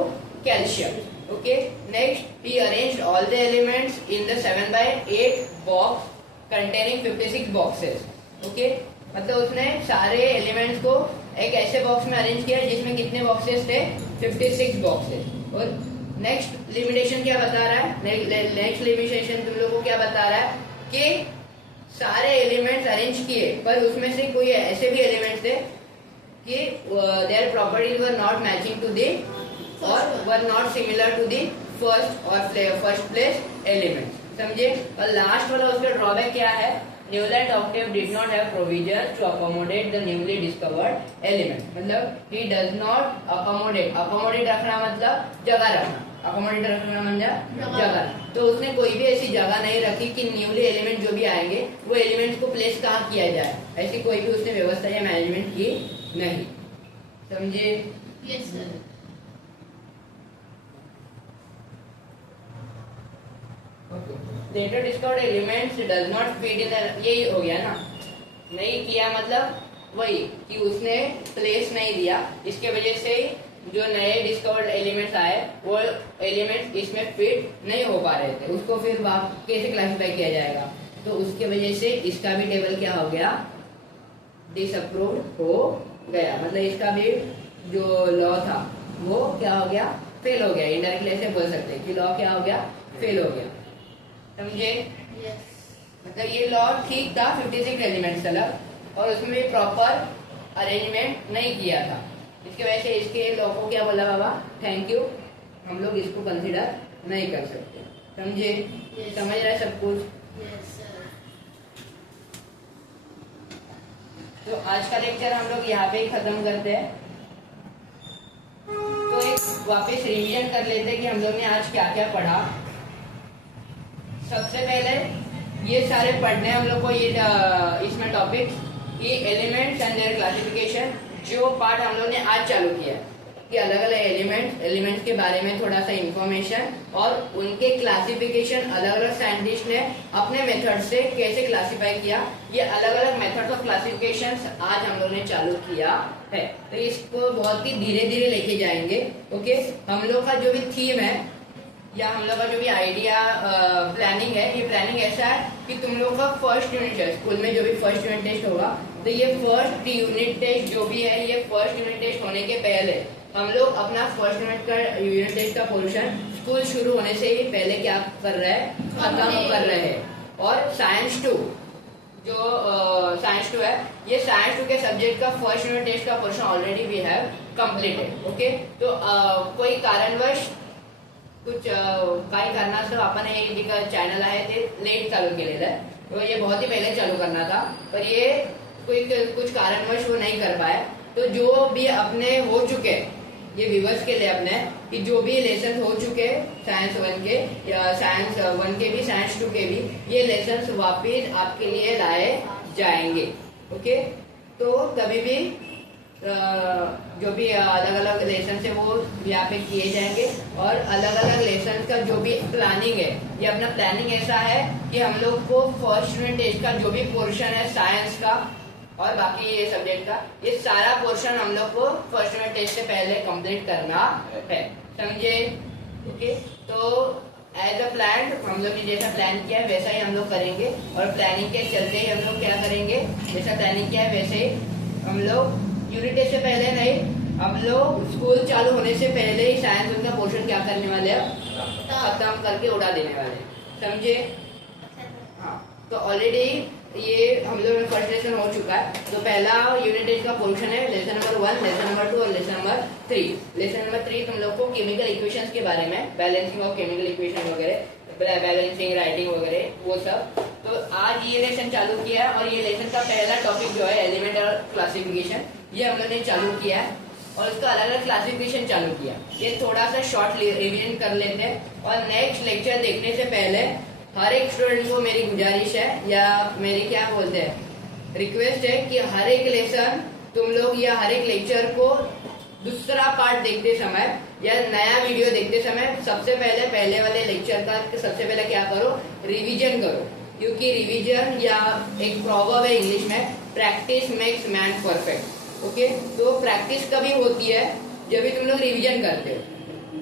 calcium. Okay, next he arranged all the elements in the 7/8 box containing 56 boxes. Okay, मतलब उसने सारे एलिमेंट्स को एक ऐसे बॉक्स में अरेंज किया जिसमें कितने बॉक्सेस थे, 56 बॉक्सेस। और नेक्स्ट लिमिटेशन क्या बता रहा है, नेक्स्ट लिमिटेशन तुम लोगों को क्या बता रहा है कि सारे एलिमेंट्स अरेंज किए पर उसमें से कोई ऐसे भी एलिमेंट्स थे कि their properties were not matching to the और were not similar to the first place element. समझे। और लास्ट वाला उसका ड्रॉबैक क्या है, Newland octave did not have provision to accommodate the newly discovered element. मतलब he does not accommodate, accommodate रखना मतलब जगह रखना, अकोमोडेट रखना मतलब जगह। तो उसने कोई भी ऐसी जगह नहीं रखी कि न्यूली एलिमेंट जो भी आएंगे वो एलिमेंट को प्लेस कहाँ किया जाए, ऐसी कोई भी उसने व्यवस्था या मैनेजमेंट की नहीं। समझे। Yes sir. Later discovered elements does not fit in the, यही हो गया ना, नहीं किया मतलब वही कि उसने प्लेस नहीं दिया, इसके वजह से जो नए डिस्कवर्ड एलिमेंट्स आए वो एलिमेंट्स इसमें फिट नहीं हो पा रहे थे, उसको फिर कैसे क्लासिफाई किया जाएगा, तो उसके वजह से इसका भी टेबल क्या हो गया, डिसअप्रूव्ड हो गया। मतलब इसका भी जो लॉ था वो क्या हो गया, फेल हो गया। इनडायरेक्टली ऐसे बोल सकते हैं कि लॉ क्या हो गया, फेल हो गया। समझे। यस। मतलब ये लॉ ठीक था 56 एलिमेंट्स अलग, और उसमें भी प्रॉपर अरेंजमेंट नहीं किया था, इसके वजह से इसके लॉ को क्या बोला बाबा, थैंक यू, हम लोग इसको कंसीडर नहीं कर सकते। समझे। समझ रहे सब कुछ। Yes sir. तो आज का लेक्चर हम लोग यहाँ पे ही खत्म करते हैं। तो एक वापस रिवीजन कर लेते हैं कि हम लोग ने आज क्या क्या पढ़ा। सबसे पहले ये सारे पढ़ने हम लोग को, ये इसमें टॉपिक्स, ये एलिमेंट्स एंड देयर क्लासिफिकेशन, जो पार्ट हम लोग ने आज चालू किया है कि अलग अलग एलिमेंट्स के बारे में थोड़ा सा इंफॉर्मेशन और उनके क्लासिफिकेशन, अलग अलग साइंटिस्ट ने अपने मेथड से कैसे क्लासिफाई किया, ये अलग अलग मेथड्स ऑफ क्लासिफिकेशन आज हम लोग ने चालू किया है। तो इसको बहुत ही धीरे धीरे लेके जाएंगे। ओके, हम लोग का जो भी थीम है या हम लोग का जो भी आइडिया प्लानिंग है, ये प्लानिंग ऐसा है कि तुम लोग का फर्स्ट यूनिट टेस्ट, स्कूल में जो भी फर्स्ट यूनिट टेस्ट होगा, तो ये फर्स्ट यूनिट टेस्ट जो भी है, ये फर्स्ट यूनिट टेस्ट होने के पहले हम लोग अपना फर्स्ट यूनिट टेस्ट का पोर्शन स्कूल शुरू होने से ही पहले क्या कर रहे हैं, खत्म कर रहे हैं। और साइंस 2 जो साइंस 2 है, ये साइंस 2 के सब्जेक्ट का फर्स्ट यूनिट टेस्ट का portion already we have completed. Okay, तो कोई कारणवश कुछ काही कारणास्तव आपण हे जे चॅनल आहे ते लेट चालू केलेलं आहे, तो ये बहुत ही पहले चालू करना था, पर ये कुछ कारणवश वो नहीं कर पाए। तो जो भी अपने हो चुके, ये व्यूअर्स के लिए अपने कि जो भी लेसन हो चुके साइंस 1 के या साइंस 1 के भी साइंस 2 के भी, ये लेसन वापिस आपके लिए लाए जाएंगे। ओके, तो कभी भी जो भी अलग अलग लेसन है वो यहाँ पे किए जाएंगे, और अलग अलग लेसन का जो भी प्लानिंग है, ये अपना प्लानिंग ऐसा है कि हम लोग को फर्स्ट यूनिट टेस्ट का जो भी पोर्शन है साइंस का और बाकी ये सब्जेक्ट का, ये सारा पोर्शन हम लोग को फर्स्ट यूनिट टेस्ट से पहले कंप्लीट करना है। समझे। ओके, तो एज अ प्लान हम लोग ने जैसा प्लान किया है वैसा ही हम लोग करेंगे, और प्लानिंग के चलते ही हम लोग क्या करेंगे, जैसा प्लानिंग किया है वैसे ही हम लोग यूनिट टेस्ट से पहले नहीं, हम लोग स्कूल चालू होने से पहले ही साइंस उनका पोर्शन क्या करने वाले हैं, खत्म करके उड़ा देने वाले। समझे। हाँ, तो ऑलरेडी ये हम लोग फर्स्ट लेसन हो चुका है, तो पहला यूनिट टेस्ट का पोर्शन है लेसन नंबर 1, लेसन नंबर 2 और लेसन नंबर 3। लेसन नंबर 3 तुम लोग को केमिकल इक्वेशंस के बारे में, बैलेंसिंग ऑफ केमिकल इक्वेशन वगैरह, बैलेंसिंग, राइटिंग वगैरह वो सब। तो आज ये लेसन चालू किया है, और ये लेसन का पहला टॉपिक जो है एलिमेंट और क्लासिफिकेशन, ये हम लोग ने चालू किया है, और उसका अलग अलग क्लासिफिकेशन चालू किया। ये थोड़ा सा शॉर्ट रिवीजन कर लेते हैं, और नेक्स्ट लेक्चर देखने से पहले हर एक स्टूडेंट को मेरी गुजारिश है या मेरी क्या बोलते हैं रिक्वेस्ट है कि हर एक लेसन तुम लोग या हर एक लेक्चर को दूसरा पार्ट देखते समय या नया वीडियो देखते समय सबसे पहले वाले लेक्चर का सबसे पहले क्या करो, रिवीजन करो। क्योंकि रिवीजन या एक प्रॉवर्ब है इंग्लिश में, practice makes man perfect. Okay, तो प्रैक्टिस कभी होती है जब भी तुम लोग रिवीजन करते हो।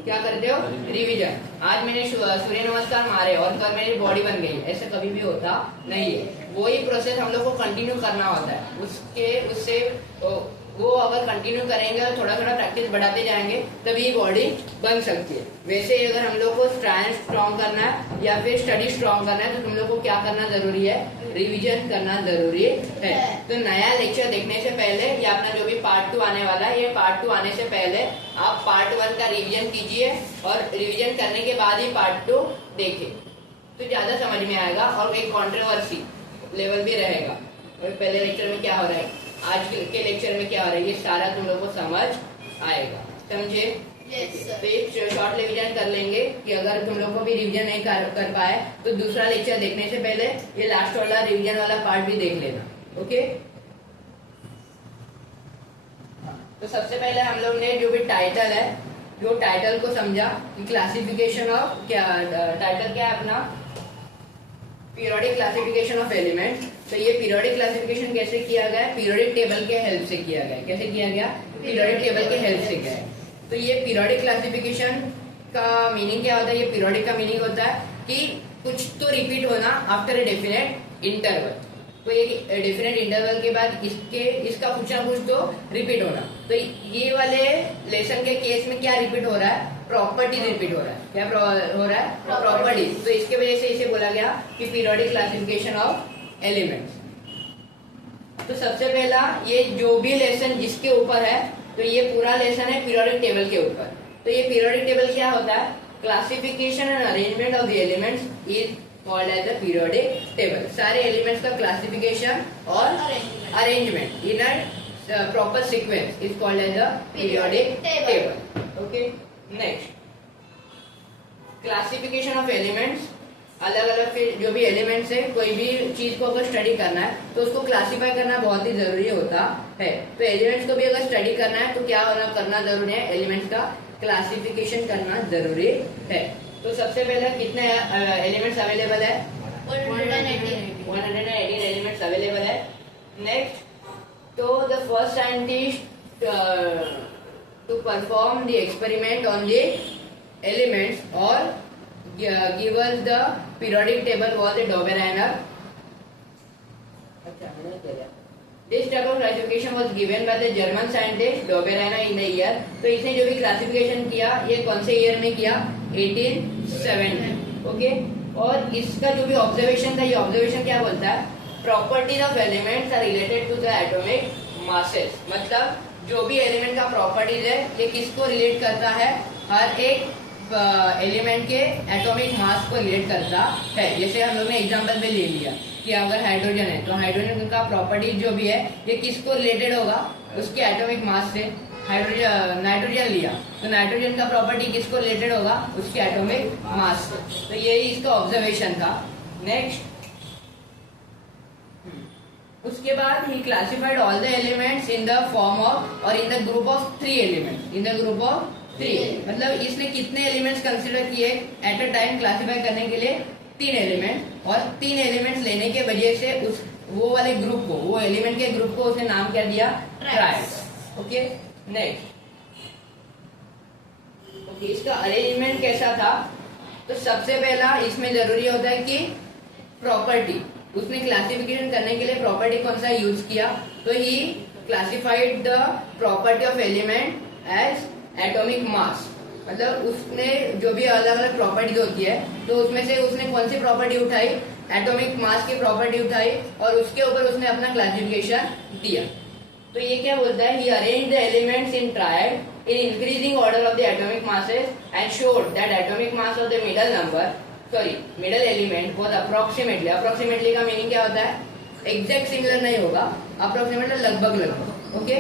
क्या करते हो? रिवीजन। आज मैंने सूर्य नमस्कार मारे और कल मेरी बॉडी बन गई, ऐसे कभी भी होता नहीं है। वही प्रोसेस हम लोग को कंटिन्यू करना होता है। उससे वो अगर कंटिन्यू करेंगे और थोड़ा थोड़ा प्रैक्टिस बढ़ाते जाएंगे तभी बॉडी बन सकती है। वैसे अगर हम लोग को स्ट्रॉन्ग करना है या फिर स्टडी स्ट्रॉन्ग करना है तो तुम लोग को क्या करना जरूरी है? रिवीजन करना जरूरी है। तो नया लेक्चर देखने से पहले या अपना जो भी पार्ट 2 आने वाला है, ये पार्ट 2 आने से पहले आप पार्ट 1 का रिवीजन कीजिए और रिवीजन करने के बाद ही पार्ट 2 देखें तो ज्यादा समझ में आएगा और एक कंट्रोवर्सी लेवल भी रहेगा। और पहले लेक्चर में क्या हो रहा है, आज के लेक्चर में क्या हो रहा है, ये सारा तुम लोगों को समझ आएगा। समझे? तो एक शॉर्ट रिवीजन कर लेंगे कि अगर तुम लोग को भी रिवीजन नहीं कर पाए तो दूसरा लेक्चर देखने से पहले ये लास्ट वाला रिवीजन वाला पार्ट भी देख लेना। ओके, तो सबसे पहले हम लोग ने जो भी टाइटल है, जो टाइटल को समझा कि क्लासिफिकेशन ऑफ, क्या टाइटल क्या है अपना? Periodic classification of elements. तो ये पीरियोडिक क्लासिफिकेशन कैसे किया गया? पीरियोडिक टेबल के हेल्प से किया गया। कैसे किया गया? पीरियोडिक टेबल के हेल्प से किया है। तो ये पीरियोडिक क्लासिफिकेशन का मीनिंग क्या होता है? ये पीरियोडिक का मीनिंग होता है कि कुछ तो रिपीट होना आफ्टर ए डेफिनेट इंटरवल। तो ये डेफिनेट इंटरवल के बाद इसका कुछ ना कुछ तो रिपीट होना। तो ये वाले लेसन के केस में क्या रिपीट हो रहा है? प्रॉपर्टी रिपीट हो रहा है। क्या हो रहा है? प्रॉपर्टी। तो इसके वजह से इसे बोला गया कि पीरियोडिक क्लासिफिकेशन ऑफ एलिमेंट्स। तो सबसे पहला ये जो भी लेसन जिसके ऊपर है, तो ये पूरा लेसन है पीरियोडिक टेबल के ऊपर। तो ये पीरियोडिक टेबल क्या होता है? Classification and arrangement of the elements is called as the periodic table. सारे एलिमेंट्स का क्लासिफिकेशन और arrangement in a proper sequence is called as the periodic table. Okay, next classification of elements. अलग अलग फिर जो भी एलिमेंट्स है, कोई भी चीज को अगर स्टडी करना है तो उसको क्लासिफाई करना बहुत ही जरूरी होता है। तो एलिमेंट्स को भी अगर स्टडी करना है तो क्या करना जरूरी है? एलिमेंट्स का क्लासिफिकेशन करना जरूरी है। तो सबसे पहले कितने एलिमेंट्स अवेलेबल है? 118 एलिमेंट्स अवेलेबल है। नेक्स्ट, तो the first scientist to perform the experiment on the elements or give us the periodic table was the Dobereiner. This type of classification was given by the German scientist Dobereiner in the year. तो इसने जो भी classification किया ये कौन से year में किया? 1870। ओके, और इसका जो भी ऑब्जर्वेशन था, ये ऑब्जर्वेशन क्या बोलता है? Properties of elements are related to the atomic masses. मतलब जो भी एलिमेंट का प्रॉपर्टीज है ये किसको रिलेट करता है? हर एक एलिमेंट के एटॉमिक मास को रिलेट करता है। जैसे हम लोग ने एग्जांपल में ले लिया कि अगर हाइड्रोजन है तो हाइड्रोजन का प्रॉपर्टीज जो भी है ये किसको रिलेटेड होगा? उसके एटॉमिक मास से। नाइट्रोजन लिया तो नाइट्रोजन का प्रॉपर्टी किसको रिलेटेड होगा? उसके एटॉमिक मास से। तो यही इसका ऑब्जर्वेशन था। नेक्स्ट, उसके बाद he classified all the elements in the form of और in the group of 3 elements. In the group of 3 मतलब इसने कितने एलिमेंट्स कंसिडर किए एट अ टाइम क्लासिफाई करने के लिए? 3 एलिमेंट। और 3 एलिमेंट्स लेने के वजह से उस वो वाले ग्रुप को, वो एलिमेंट के ग्रुप को उसने नाम क्या दिया? ट्राइड। ओके, नेक्स्ट, ओके, इसका अरेंजमेंट कैसा था? तो सबसे पहला इसमें जरूरी होता है कि प्रॉपर्टी, उसने क्लासिफिकेशन करने के लिए प्रॉपर्टी कौन सा यूज किया? तो he classified the property of element as atomic mass. मतलब उसने जो भी अलग अलग प्रॉपर्टीज होती है तो उसमें से उसने कौन सी प्रॉपर्टी उठाई? एटॉमिक मास की प्रॉपर्टी उठाई और उसके ऊपर उसने अपना क्लासिफिकेशन दिया। तो ये क्या बोलता है? He arrange the elements in triad in increasing order of the atomic masses and showed that atomic mass of the middle element was approximately का मीनिंग क्या होता है? एग्जैक्ट सिमिलर नहीं होगा, अप्रोक्सीमेटली लगभग। Okay,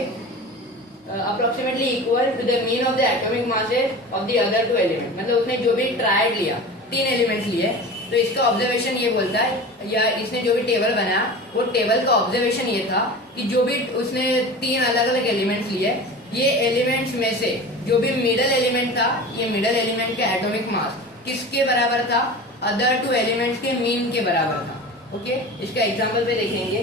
approximately equal to the mean of the atomic masses of the other 2 element. मतलब उसने जो भी ट्रायड लिया, 3 एलिमेंट्स लिए तो इसका ऑब्जर्वेशन ये बोलता है, या इसने जो भी टेबल बनाया वो टेबल का ऑब्जर्वेशन ये था कि जो भी उसने 3 अलग अलग एलिमेंट्स लिए, ये एलिमेंट्स में से जो भी मिडल एलिमेंट था, ये मिडल एलिमेंट का एटॉमिक मास किसके बराबर था? अदर 2 एलिमेंट्स के मीन के बराबर था। ओके, इसका एग्जांपल पे देखेंगे।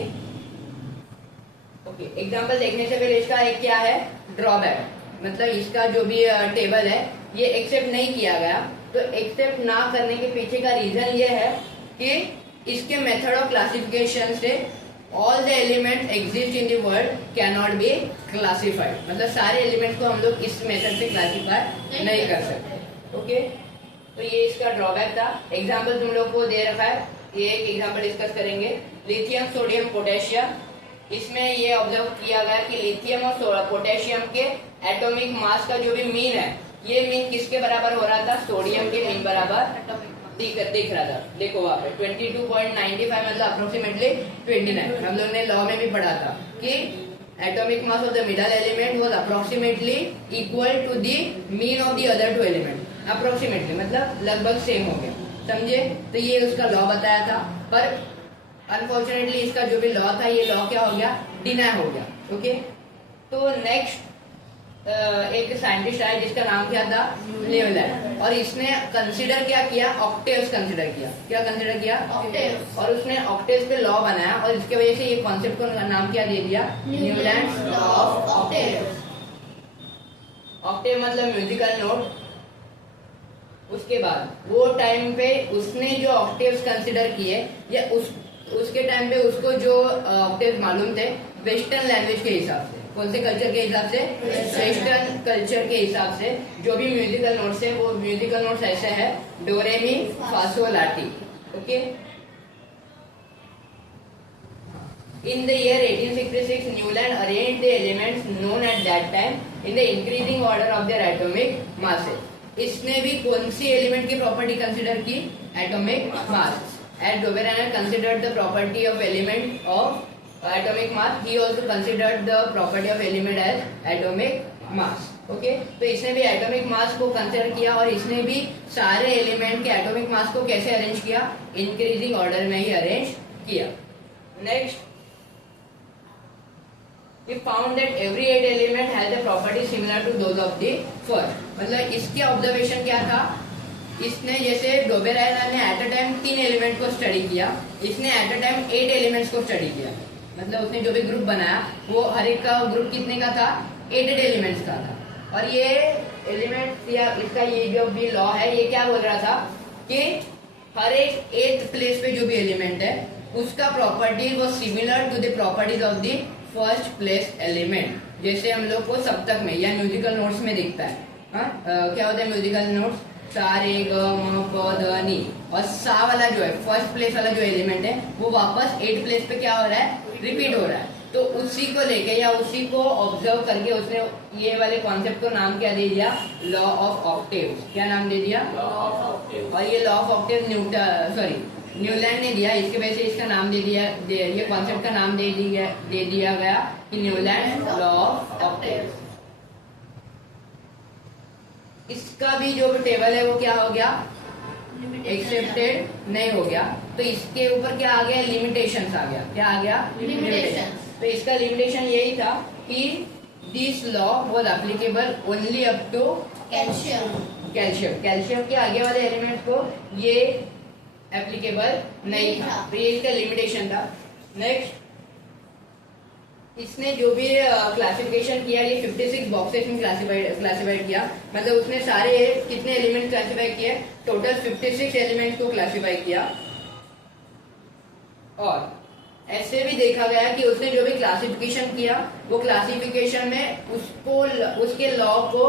ओके, एग्जांपल देखने से पहले इसका एक क्या है? ड्रॉबैक, मतलब इसका जो भी टेबल है ये एक्सेप्ट नहीं किया गया। तो एक्सेप्ट ना करने के पीछे का रीजन ये है कि इसके मेथड ऑफ क्लासिफिकेशन से all the elements exist in the world can not be classified, मतलब सारे एलिमेंट्स को हम लोग इस मेथड से क्लासिफाई नहीं कर सकते। ओके, तो ये इसका ड्रॉबैक था। एग्जाम्पल तुम लोग को दे रखा है, ये एक एग्जाम्पल डिस्कस करेंगे। Lithium, sodium, potassium. इसमें ये ऑब्जर्व किया गया कि लिथियम और पोटेशियम के एटॉमिक मास का जो भी मीन है, ये मीन किसके बराबर हो रहा था? सोडियम के मीन बराबर दिख रहा था। देखो वहाँ पे 22.95 मतलब अप्रोक्सीमेटली 29। हम लोग ने लॉ में भी पढ़ा था कि atomic mass of the middle element was approximately equal to the mean of the other 2 element. Approximately मतलब लगभग सेम हो गया, समझे? तो ये उसका लॉ बताया था, पर अनफॉर्चुनेटली इसका जो भी लॉ था, ये लॉ क्या हो गया? डिनाई हो गया। ओके, तो नेक्स्ट एक साइंटिस्ट आया जिसका नाम क्या था? न्यूलैंड, और इसने कंसीडर क्या किया? ऑक्टेव्स कंसीडर किया। क्या कंसीडर किया? ऑक्टेव्स। और उसने ऑक्टेव्स पे लॉ बनाया, और इसके वजह से ये कॉन्सेप्ट को नाम क्या दे दिया? Newlands law of octaves. Octave मतलब म्यूजिकल नोट। उसके बाद वो टाइम पे उसने जो ऑक्टेव्स कंसीडर किए, या उसके टाइम पे उसको जो ऑक्टेव्स मालूम थे वेस्टर्न लैंग्वेज के हिसाब से। कौन से कल्चर के हिसाब से? वेस्टर्न कल्चर के हिसाब से जो भी म्यूजिकल नोट्स है, वो म्यूजिकल नोट्स ऐसे है: dough re mi fa so la ti. Okay, in the year 1866 Newland arranged the elements known at that time in the increasing order of their atomic masses. इसने भी कौन सी element की property consider की? Atomic mass. As Doberan considered the property of element of atomic mass, he also considered the property of element as atomic mass. Okay, तो इसने भी atomic mass को consider किया, और इसने भी सारे एलिमेंट के एटॉमिक मास को कैसे अरेंज किया? इंक्रीजिंग ऑर्डर में ही अरेंज किया। Next, he found that every 8 element has a property similar to those of the first. मतलब इसके ऑब्जर्वेशन क्या था? इसने जैसे डोबेरायन ने एट अ टाइम 3 एलिमेंट को स्टडी किया, इसने एट अ टाइम 8 एलिमेंट्स को स्टडी किया। मतलब उसने जो भी ग्रुप बनाया वो हर एक का ग्रुप कितने का था? 8 एलिमेंट्स का था। और ये एलिमेंट्स या इसका ये जो भी लॉ है, ये क्या बोल रहा था कि हर एक 8th प्लेस पे जो भी एलिमेंट है उसका प्रॉपर्टी वो similar to the properties of the first place element. जैसे हम लोग को सप्तक में या म्यूजिकल नोट्स में दिखता है। क्या होता है म्यूजिकल नोट्स? सा रे ग म प ध नि, और सा वाला जो है फर्स्ट प्लेस वाला जो एलिमेंट है वो वापस 8th प्लेस पे क्या हो रहा है? रिपीट हो रहा है। तो उसी को लेके या उसी को ऑब्जर्व करके उसने ये वाले कॉन्सेप्ट को नाम क्या दे दिया? Law of octaves. क्या नाम दे दिया? Law of octaves. और ये लॉ ऑफ ऑक्टेव्स न्यूलैंड ने दिया, इसके वजह से इसका नाम दे दिया, ये कॉन्सेप्ट का नाम दे दिया गया कि न्यूलैंड लॉ ऑफ ऑक्टेव्स। इसका भी जो टेबल है वो क्या हो गया? एक्सेप्टेड नहीं हो गया। तो इसके ऊपर क्या आ गया? लिमिटेशंस आ गया। क्या आ गया? लिमिटेशंस। तो इसका लिमिटेशन यही था कि this law was applicable only up to calcium. Calcium के आगे वाले एलिमेंट्स को ये एप्लीकेबल नहीं था। तो ये इसका लिमिटेशन था। नेक्स्ट, इसने जो भी क्लासिफिकेशन किया, ये 56 बॉक्सेस में क्लासिफाइड किया। मतलब उसने सारे कितने एलिमेंट क्लासिफाई किए? टोटल 56 एलिमेंट को क्लासिफाई किया। और ऐसे भी देखा गया कि उसने जो भी क्लासिफिकेशन किया, वो क्लासिफिकेशन में उसके लॉ को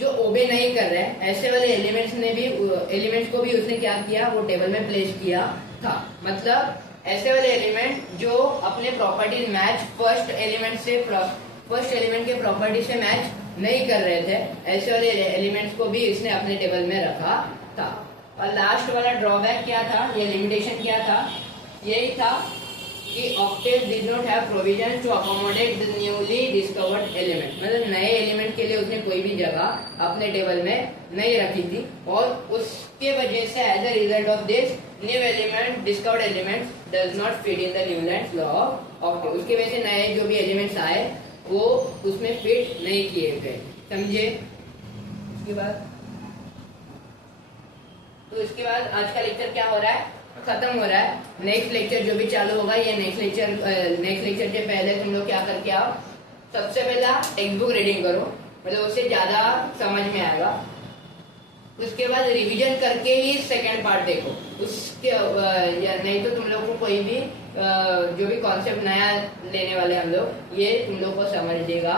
जो ओबे नहीं कर रहे हैं, ऐसे वाले एलिमेंट्स को भी उसने क्या किया? वो टेबल में प्लेस किया था। मतलब ऐसे वाले एलिमेंट जो अपने प्रॉपर्टीज मैच फर्स्ट एलिमेंट के प्रॉपर्टी से मैच नहीं कर रहे थे, ऐसे वाले एलिमेंट्स को भी इसने अपने टेबल में रखा था। और लास्ट वाला ड्रॉबैक क्या था? ये लिमिटेशन क्या था? यही था कि octave did not have provision to accommodate the newly discovered element, मतलब नए एलिमेंट के लिए उसने कोई भी जगह अपने टेबल में नहीं रखी थी, और उसके वजह से as a result of this new element discovered element does not fit in the Newlands law of octave. उसकी वजह से नए जो भी एलिमेंट्स आए वो उसमें फिट नहीं किए गए, समझे। इसके बाद तो इसके बाद आज का लेक्चर क्या हो रहा है, खत्म हो रहा है। नेक्स्ट लेक्चर जो भी चालू होगा, ये नेक्स्ट लेक्चर के पहले तुम लोग क्या करके आओ, सबसे पहला टेक्स्ट बुक रीडिंग करो, मतलब उससे ज्यादा समझ में आएगा। उसके बाद रिवीजन करके ही सेकंड पार्ट देखो, उसके या नहीं तो तुम लोग को कोई भी जो भी कॉन्सेप्ट नया लेने वाले हम लोग, ये तुम लोग को समझ देगा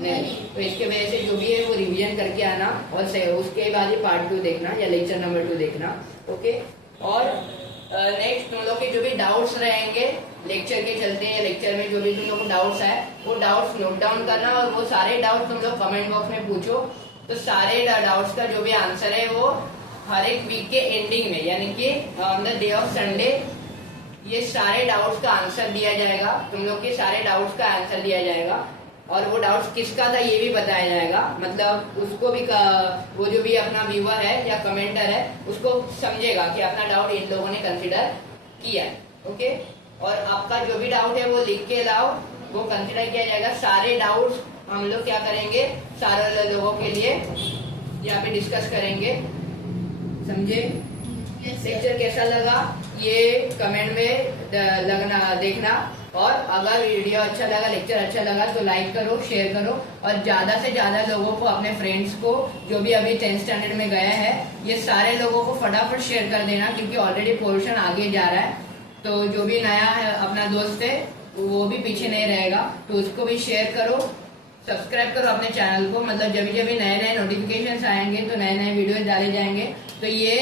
नहीं। तो इसके वजह से जो भी है वो रिवीजन करके आना, और उसके बाद ही पार्ट 2 देखना या लेक्चर नंबर 2 देखना, ओके। और नेक्स्ट तुम लोग के जो भी डाउट्स रहेंगे लेक्चर के चलते हैं, लेक्चर में जो भी तुम लोग को डाउट्स आए वो डाउट्स नोट डाउन करना, और वो सारे डाउट्स तुम लोग कमेंट बॉक्स में पूछो। तो सारे डाउट्स का जो भी आंसर है वो हर एक वीक के एंडिंग में, यानी कि on the day of Sunday, ये सारे डाउट्स का आंसर दिया जाएगा। तुम लोग के सारे डाउट्स का आंसर दिया जाएगा, और वो डाउट्स किसका था ये भी बताया जाएगा, मतलब उसको भी वो जो भी अपना व्यूअर है या कमेंटर है उसको समझेगा कि अपना डाउट इन लोगों ने कंसिडर किया है, ओके। और आपका जो भी डाउट है वो लिख के लाओ, वो कंसिडर किया जाएगा। सारे डाउट्स हम लोग क्या करेंगे, सारे लोगों के लिए यहाँ पे डिस्कस करेंगे, समझे। लेक्चर कैसा लगा ये कमेंट में लगना देखना, और अगर वीडियो अच्छा लगा, लेक्चर अच्छा लगा तो लाइक करो, शेयर करो, और ज्यादा से ज्यादा लोगों को, अपने फ्रेंड्स को जो भी अभी 10th स्टैंडर्ड में गए हैं, ये सारे लोगों को फटाफट शेयर कर देना, क्योंकि ऑलरेडी पोर्शन आगे जा रहा है। तो जो भी नया है अपना दोस्त है वो भी पीछे नहीं रहेगा, तो उसको भी शेयर करो, सब्सक्राइब करो अपने चैनल को, मतलब जब भी नए नए नोटिफिकेशंस आएंगे तो नए नए वीडियोस डाले जाएंगे, तो ये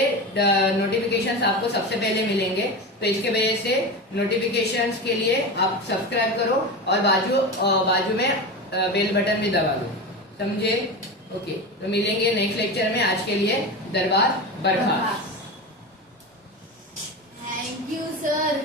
नोटिफिकेशंस आपको सबसे पहले मिलेंगे। तो इसके वजह से नोटिफिकेशंस के लिए आप सब्सक्राइब करो, और बाजू में बेल बटन भी दबा दो, समझे। ओके, तो मिलेंगे नेक्स्ट लेक्चर में। आज के लिए दरबार बरखास्त। Thank you sir.